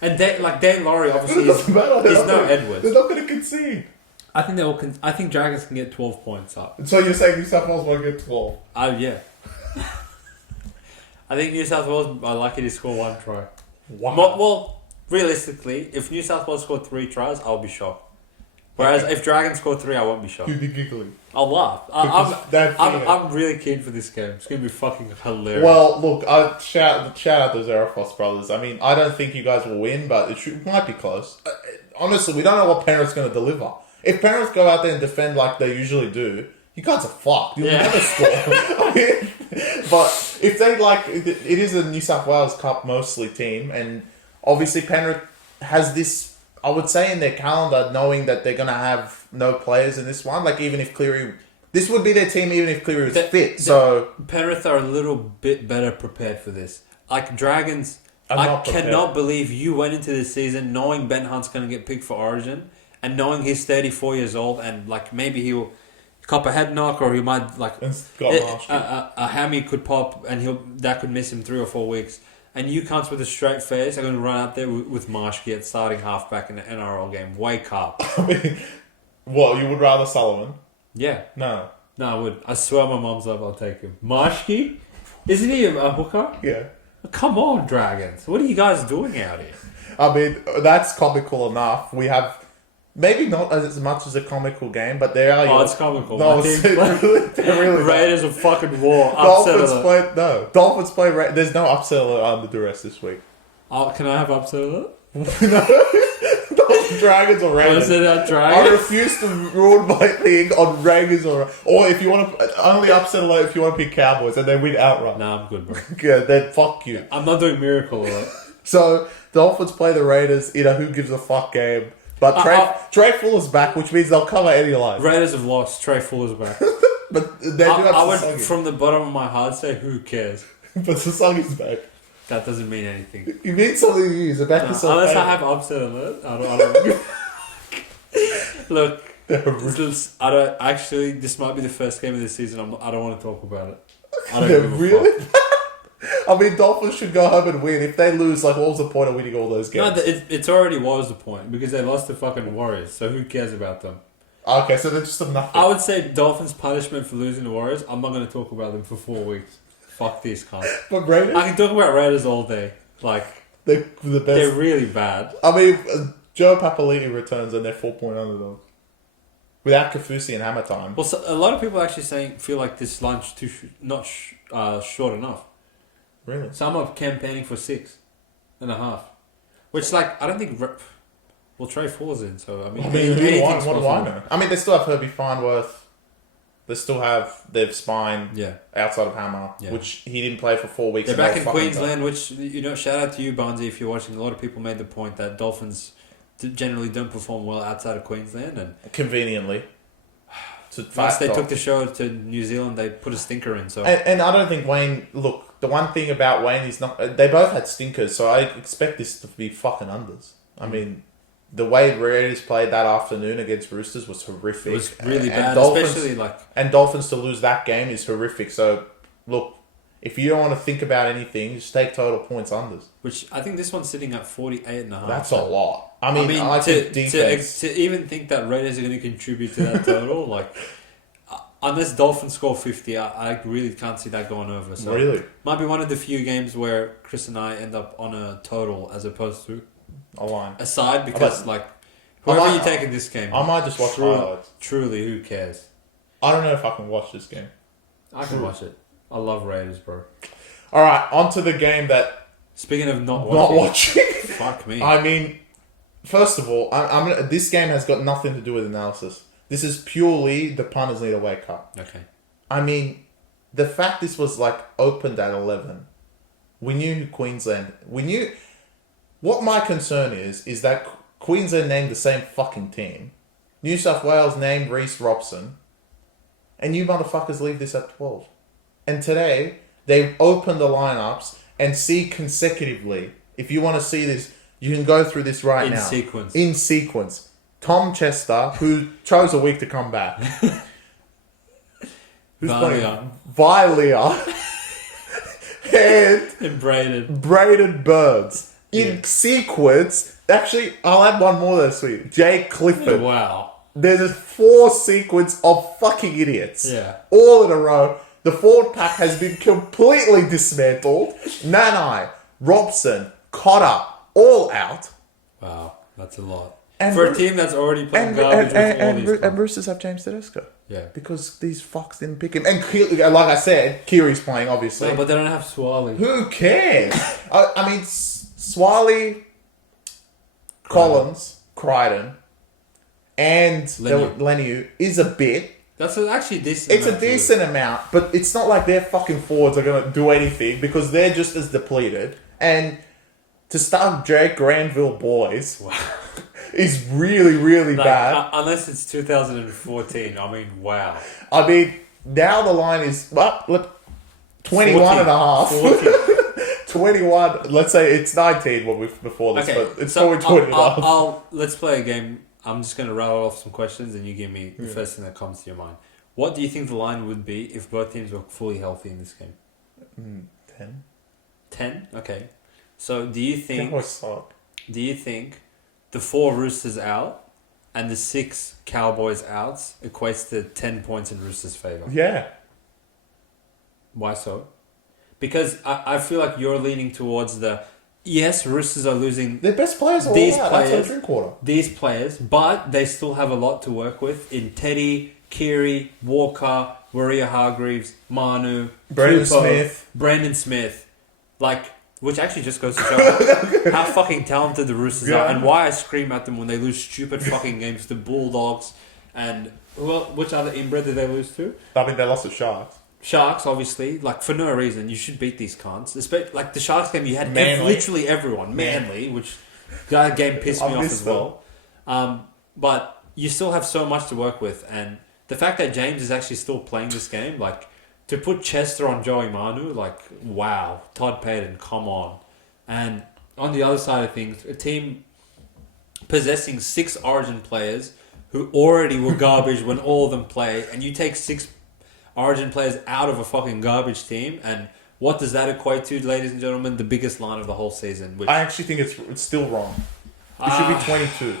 And Dane Laurie obviously is no Edwards. They're not going to concede. I think I think Dragons can get 12 points up. So you're saying New South Wales won't get 12? Yeah. I think New South Wales are lucky to score 1 try. Wow. Well, realistically, if New South Wales score 3 tries, I'll be shocked. Whereas if Dragons score 3, I won't be shocked. You'd be giggling. I'll laugh. I'm really keen for this game. It's going to be fucking hilarious. Well, look, shout out the Zarafos brothers. I mean, I don't think you guys will win, but it might be close. Honestly, we don't know what Penrith's going to deliver. If Penrith go out there and defend like they usually do, you guys are fucked. You'll never score. I mean, but if they it is a New South Wales Cup mostly team, and obviously Penrith has this, I would say, in their calendar, knowing that they're going to have no players in this one. Like, even if Cleary... This would be their team even if Cleary was fit, so... Penrith are a little bit better prepared for this. Like, Dragons... I cannot believe you went into this season knowing Ben Hunt's going to get picked for Origin, and knowing he's 34 years old, and, like, maybe he'll cop a head knock, or he might, like... A hammy could pop, and that could miss him 3 or 4 weeks. And you cunts with a straight face are going to run out there with Marshke at starting halfback in the NRL game. Wake up. I mean, what, you would rather Sullivan? Yeah. No, I would. I swear my mum's up, I'll take him. Marshke? Isn't he a hooker? Yeah. Come on, Dragons. What are you guys doing out here? I mean, that's comical enough. We have... Maybe not as much as a comical game, but there are... Oh, it's comical. No, they're really Raiders of fucking war. Dolphins play... There's no upset alert on the Duress this week. Oh, can I have upset alert? No. Dragons or Raiders. I refuse to ruin my thing on Raiders or if you want to... Only upset alert if you want to pick Cowboys and they win outright. Nah, I'm good, bro. Yeah, then fuck you. I'm not doing miracle alert. So, Dolphins play the Raiders in a who gives a fuck game. But Trey Fuller's back, which means they'll cover any line. Raiders have lost. Trey Fuller's back. But they do have I would, from the bottom of my heart, say, who cares? But Sasagi's back. That doesn't mean anything. You mean something to use. Unless I have upset alert, I don't Look, this might be the first game of the season. I don't want to talk about it. I don't give a fuck. I mean, Dolphins should go home and win. If they lose, what was the point of winning all those games? No, it's already was the point because they lost to fucking Warriors. So who cares about them? Okay, so they're just a nothing. I would say Dolphins' punishment for losing the Warriors. I'm not going to talk about them for 4 weeks. Fuck these cunts. But Raiders, I can talk about Raiders all day. Like they're the best. They're really bad. I mean, Joe Papali'i returns and they're 4-point underdogs without Kafusi and Hammer time. Well, so a lot of people actually feel like this lunch not short enough. Really? Some are campaigning for 6.5, which I don't think. Well, Trey Fuller's in, so I mean, what do I know? I mean, they still have Herbie Farnworth. They still have their spine outside of Hammer, which he didn't play for 4 weeks. They're back in Queensland, which, shout out to you, Barnesy, if you're watching. A lot of people made the point that Dolphins generally don't perform well outside of Queensland. And conveniently. Once they took the show to New Zealand, they put a stinker in. So and I don't think Wayne... Look, the one thing about Wayne is not... They both had stinkers, so I expect this to be fucking unders. I mean... The way Raiders played that afternoon against Roosters was horrific. It was really bad, especially And Dolphins to lose that game is horrific. So, look, if you don't want to think about anything, just take total points unders. Which I think this one's sitting at 48.5. That's a lot. I mean I think defense... To even think that Raiders are going to contribute to that total, unless Dolphins score 50, I really can't see that going over. So really? Might be one of the few games where Chris and I end up on a total as opposed to a line. Aside, because whoever you take in this game, I might just watch highlights. Truly, who cares? I don't know if I can watch this game. I can watch it. I love Raiders, bro. All right, on to the game that... Speaking of not watching. Fuck me. I mean, first of all, this game has got nothing to do with analysis. This is purely the punters need to wake up. Okay. I mean, the fact this was opened at 11, we knew Queensland... We knew... What my concern is that Queensland named the same fucking team. New South Wales named Reece Robson. and you motherfuckers leave this at 12. And today, they opened the lineups and see consecutively. If you want to see this, you can go through this right now. In sequence. Tom Chester, who chose a week to come back. Who's playing? Vilia. and Braden Burns. In sequence. Actually, I'll add one more this week. Jake Clifford. Wow. There's a 4 sequence of fucking idiots. Yeah. All in a row. The forward pack has been completely dismantled. Nanai, Robson, Cotter, all out. Wow, that's a lot. And for a team that's already playing garbage and Roosters have James Tedesco. Yeah. Because these fucks didn't pick him. And like I said, Kiri's playing, obviously. No, but they don't have Swally. Who cares? I mean, Swally, Collins, Crichton, and Leniu is a bit. That's actually decent. It's a decent amount, but it's not like their fucking forwards are going to do anything because they're just as depleted. And to start Jake Granville boys is really, really bad. Unless it's 2014. I mean, wow. I mean, now the line is 21 and a half. 21. Let's say it's 19 before this, but it's probably 20 and a half. Let's play a game. I'm just going to rattle off some questions and you give me the first thing that comes to your mind. What do you think the line would be if both teams were fully healthy in this game? 10. 10? Okay. So do you think suck. Do you think the 4 Roosters out and the 6 Cowboys outs equates to 10 points in Roosters' favour? Yeah. Why so? Because I feel like you're leaning towards yes, Roosters are losing their best players are all out. That's a quarter. These players, but they still have a lot to work with in Teddy, Kiri, Walker, Waria Hargreaves, Manu, Brandon Smith. Which actually just goes to show how fucking talented the Roosters are and why I scream at them when they lose stupid fucking games to Bulldogs and which other inbred did they lose to? I mean, they lost to Sharks. Sharks, obviously, for no reason. You should beat these cunts. The Sharks game, you had literally everyone. Manly, which that game pissed me off as well. But you still have so much to work with. And the fact that James is actually still playing this game, to put Chester on Joey Manu, wow. Todd Payton, come on. And on the other side of things, a team possessing 6 Origin players who already were garbage when all of them play, and you take 6 Origin players out of a fucking garbage team, and what does that equate to, ladies and gentlemen? The biggest line of the whole season. Which, I actually think it's still wrong. It should be 22.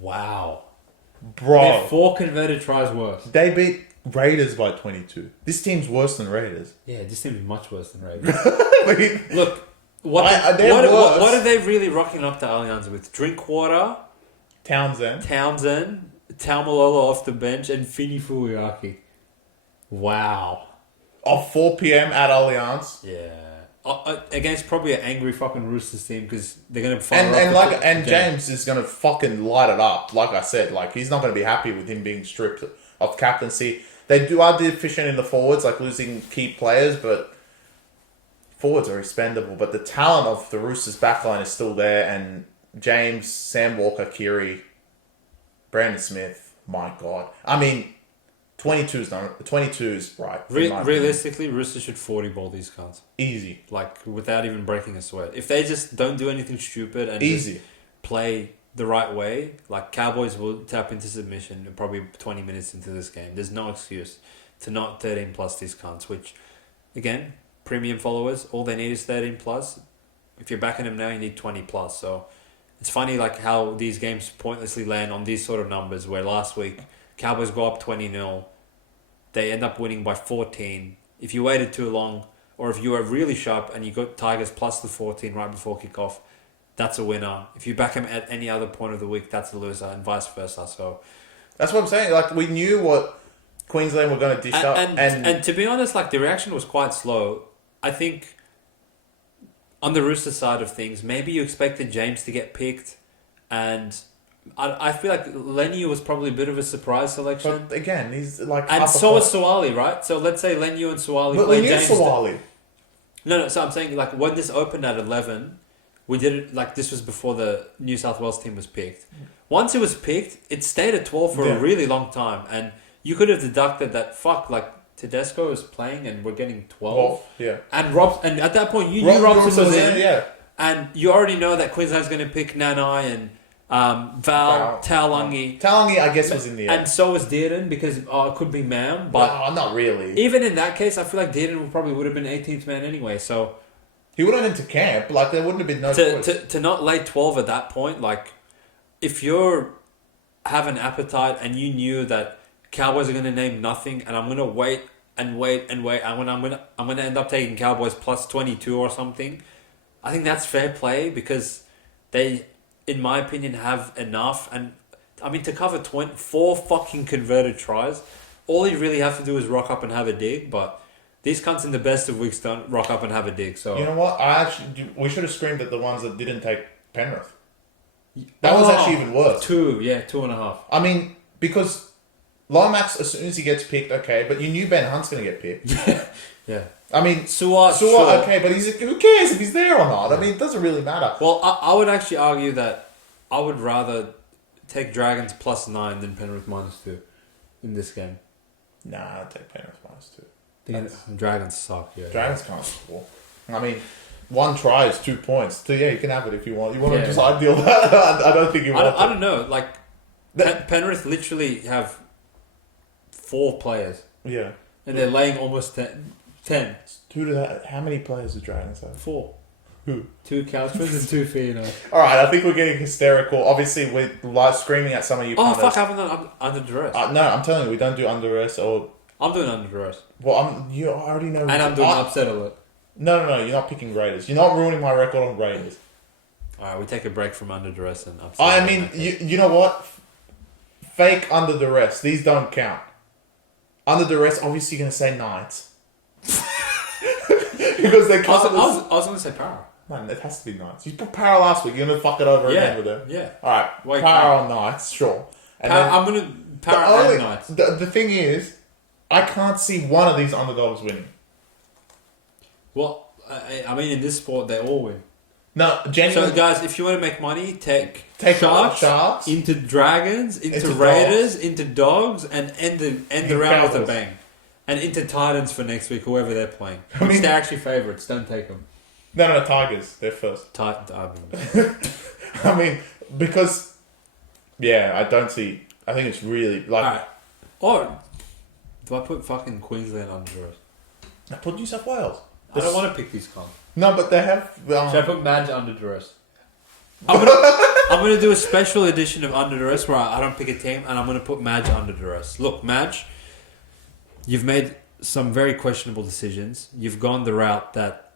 Wow. Bro. They're 4 converted tries worse. They beat Raiders by 22. This team's worse than Raiders. Yeah, this team's much worse than Raiders. Look, what are they really rocking up to Allianz with? Drinkwater, Townsend, Taumalolo off the bench, and Fini Fuiaki. Wow. Of 4 p.m. at Allianz. Yeah. Against probably an angry fucking Roosters team because they're going to fire and James is going to fucking light it up. Like I said, he's not going to be happy with him being stripped of captaincy. They are deficient in the forwards, losing key players, but forwards are expendable. But the talent of the Roosters backline is still there, and James, Sam Walker, Kiri, Brandon Smith, my God. I mean, 22 is right. Realistically, Roosters should 40 ball these cunts. Easy. Without even breaking a sweat. If they just don't do anything stupid and just play the right way, Cowboys will tap into submission in probably 20 minutes into this game. There's no excuse to not 13 plus these cunts, which, again, premium followers, all they need is 13 plus. If you're backing them now, you need 20 plus. So it's funny how these games pointlessly land on these sort of numbers where last week Cowboys go up 20-0. They end up winning by 14. If you waited too long, or if you were really sharp and you got Tigers plus the 14 right before kickoff, that's a winner. If you back him at any other point of the week, that's a loser, and vice versa. So that's what I'm saying. We knew what Queensland were going to dish up. And to be honest, the reaction was quite slow. I think on the Rooster side of things, maybe you expected James to get picked, and I feel like Leniu was probably a bit of a surprise selection. But again, he's and so was Suwali, right? So let's say Leniu and Suwali. But Leniu Suwali. No. So I'm saying when this opened at 11, we did it this was before the New South Wales team was picked. Once it was picked, it stayed at 12 for a really long time, and you could have deducted that, Tedesco is playing and we're getting 12. Well, yeah. And at that point, you knew Robson was in. Yeah. And you already know that Queensland's going to pick Nanai and Val, Taulagi. Taulagi, I guess, was in the end. And so was Dearden because it could be Mam. But no, not really. even in that case, I feel like Dearden probably would have been 18th man anyway. So he would have been to camp. Like, there wouldn't have been no choice. To not lay 12 at that point, like, if you're have an appetite and you knew that Cowboys are going to name nothing and I'm going to wait and wait and wait and when I'm going to end up taking Cowboys plus 22 or something, I think that's fair play because they, in my opinion, have enough. And I mean, to cover 4 fucking converted tries, all you really have to do is rock up and have a dig. But these cunts in the best of weeks don't rock up and have a dig. So you know what? We should have screamed at the ones that didn't take Penrith. That was actually even worse. 2.5. I mean, because Lomax, as soon as he gets picked, okay, but you knew Ben Hunt's going to get picked. Yeah. I mean, Suat, sure. Okay, but who cares if he's there or not? I mean, it doesn't really matter. Well, I would actually argue that I would rather take Dragons plus 9 than Penrith minus 2 in this game. Nah, I'd take Penrith minus 2. Dragons suck, yeah. Dragons can't score. I mean, 1 try is 2 points. So, yeah, you can have it if you want. You want to just ideal that? I don't think you want I don't know. Like, Penrith literally have 4 players. Yeah. And they're laying almost 10. How many players do Dragons have? 4. Who? 2 Calstrans and 2 Fino. Alright, I think we're getting hysterical. Obviously, we're live screaming at some of you. Oh, fuck, I haven't done under duress. No, I'm telling you, we don't do under duress or... I'm doing under duress. Well, you already know... And I'm doing upset alert. No, you're not picking Raiders. You're not ruining my record on Raiders. Alright, we take a break from under duress and upset I mean, you know what? Fake under duress. These don't count. Under duress, obviously you're going to say Knights. Because they can't... I was going to say Power. Man, it has to be Knights. You put Power last week, you're going to fuck it over again with it. Yeah. Alright, Power on Knights, sure. And I'm going to Power and Knights. The thing is, I can't see one of these underdogs winning. Well, I mean, in this sport, they all win. No, genuinely. So, guys, if you want to make money, take Sharks into Dragons, into Raiders, into Dogs, and end the round with a bang. And into Titans for next week, whoever they're playing. Which they're actually favourites. Don't take them. No, Tigers. They're first. I mean, because... Yeah, I don't see... I think it's really... like. Alright. Or... Do I put fucking Queensland under us? I put New South Wales. I don't want to pick these cons. No, but they have... Should I put Madge under duress? I'm gonna do a special edition of under duress where I don't pick a team and I'm gonna put Madge under duress. Look, Madge, you've made some very questionable decisions. You've gone the route that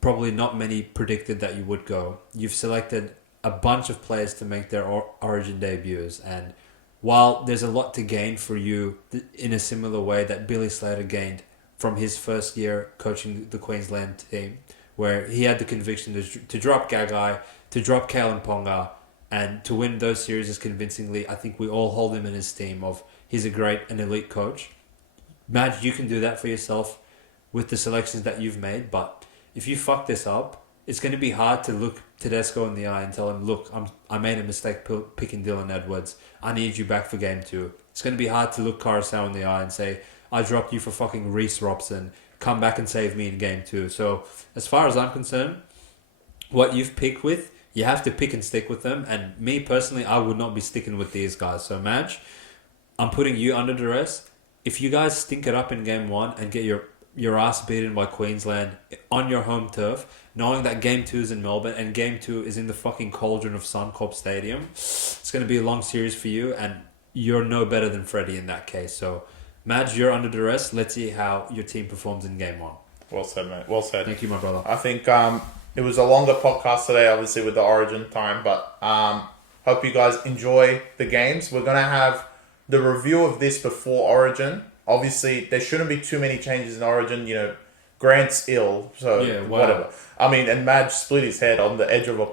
probably not many predicted that you would go. You've selected a bunch of players to make their Origin debuts, and while there's a lot to gain for you in a similar way that Billy Slater gained from his first year coaching the Queensland team, where he had the conviction to drop Gagai, to drop Kalen Ponga, and to win those series convincingly. I think we all hold him in esteem of he's a great and elite coach. Madge, you can do that for yourself with the selections that you've made, but if you fuck this up, it's going to be hard to look Tedesco in the eye and tell him, look, I made a mistake picking Dylan Edwards. I need you back for game 2. It's going to be hard to look Carousel in the eye and say, I dropped you for fucking Reece Robson. Come back and save me in game 2. So, as far as I'm concerned, what you've picked with, you have to pick and stick with them. And me personally, I would not be sticking with these guys. So, Madge, I'm putting you under duress. If you guys stink it up in game 1 and get your ass beaten by Queensland on your home turf, knowing that game 2 is in Melbourne and game 2 is in the fucking cauldron of Suncorp Stadium, it's going to be a long series for you, and you're no better than Freddie in that case. So, Madge, you're under duress. Let's see how your team performs in game 1. Well said, mate. Well said. Thank you, my brother. I think it was a longer podcast today, obviously, with the Origin time, but hope you guys enjoy the games. We're going to have the review of this before Origin. Obviously, there shouldn't be too many changes in Origin. You know, Grant's ill, so whatever. I mean, and Madge split his head on the edge of a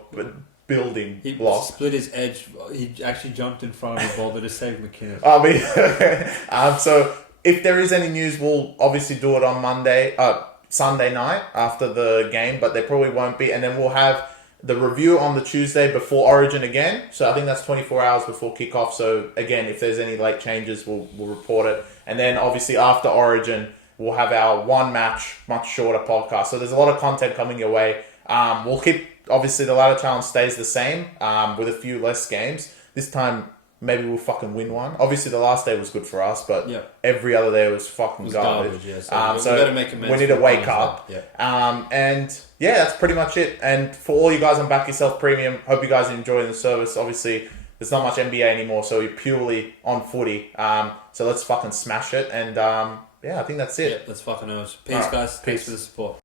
building block. He split his edge. He actually jumped in front of the ball to save McKinnon. I mean, so if there is any news, we'll obviously do it on Sunday night after the game, but there probably won't be. And then we'll have the review on the Tuesday before Origin again. So I think that's 24 hours before kickoff. So again, if there's any late changes, we'll report it. And then obviously after Origin, we'll have our one match, much shorter podcast. So there's a lot of content coming your way. We'll keep, obviously the ladder challenge stays the same with a few less games. This time, maybe we'll fucking win one. Obviously the last day was good for us, but every other day was fucking garbage. So we need to wake up. And yeah, that's pretty much it. And for all you guys on Back Yourself Premium, hope you guys are enjoying the service. Obviously, there's not much NBA anymore, so we're purely on footy. So let's fucking smash it. And yeah, I think that's it. Yeah, that's fucking awesome. Peace, guys. Thanks for the support.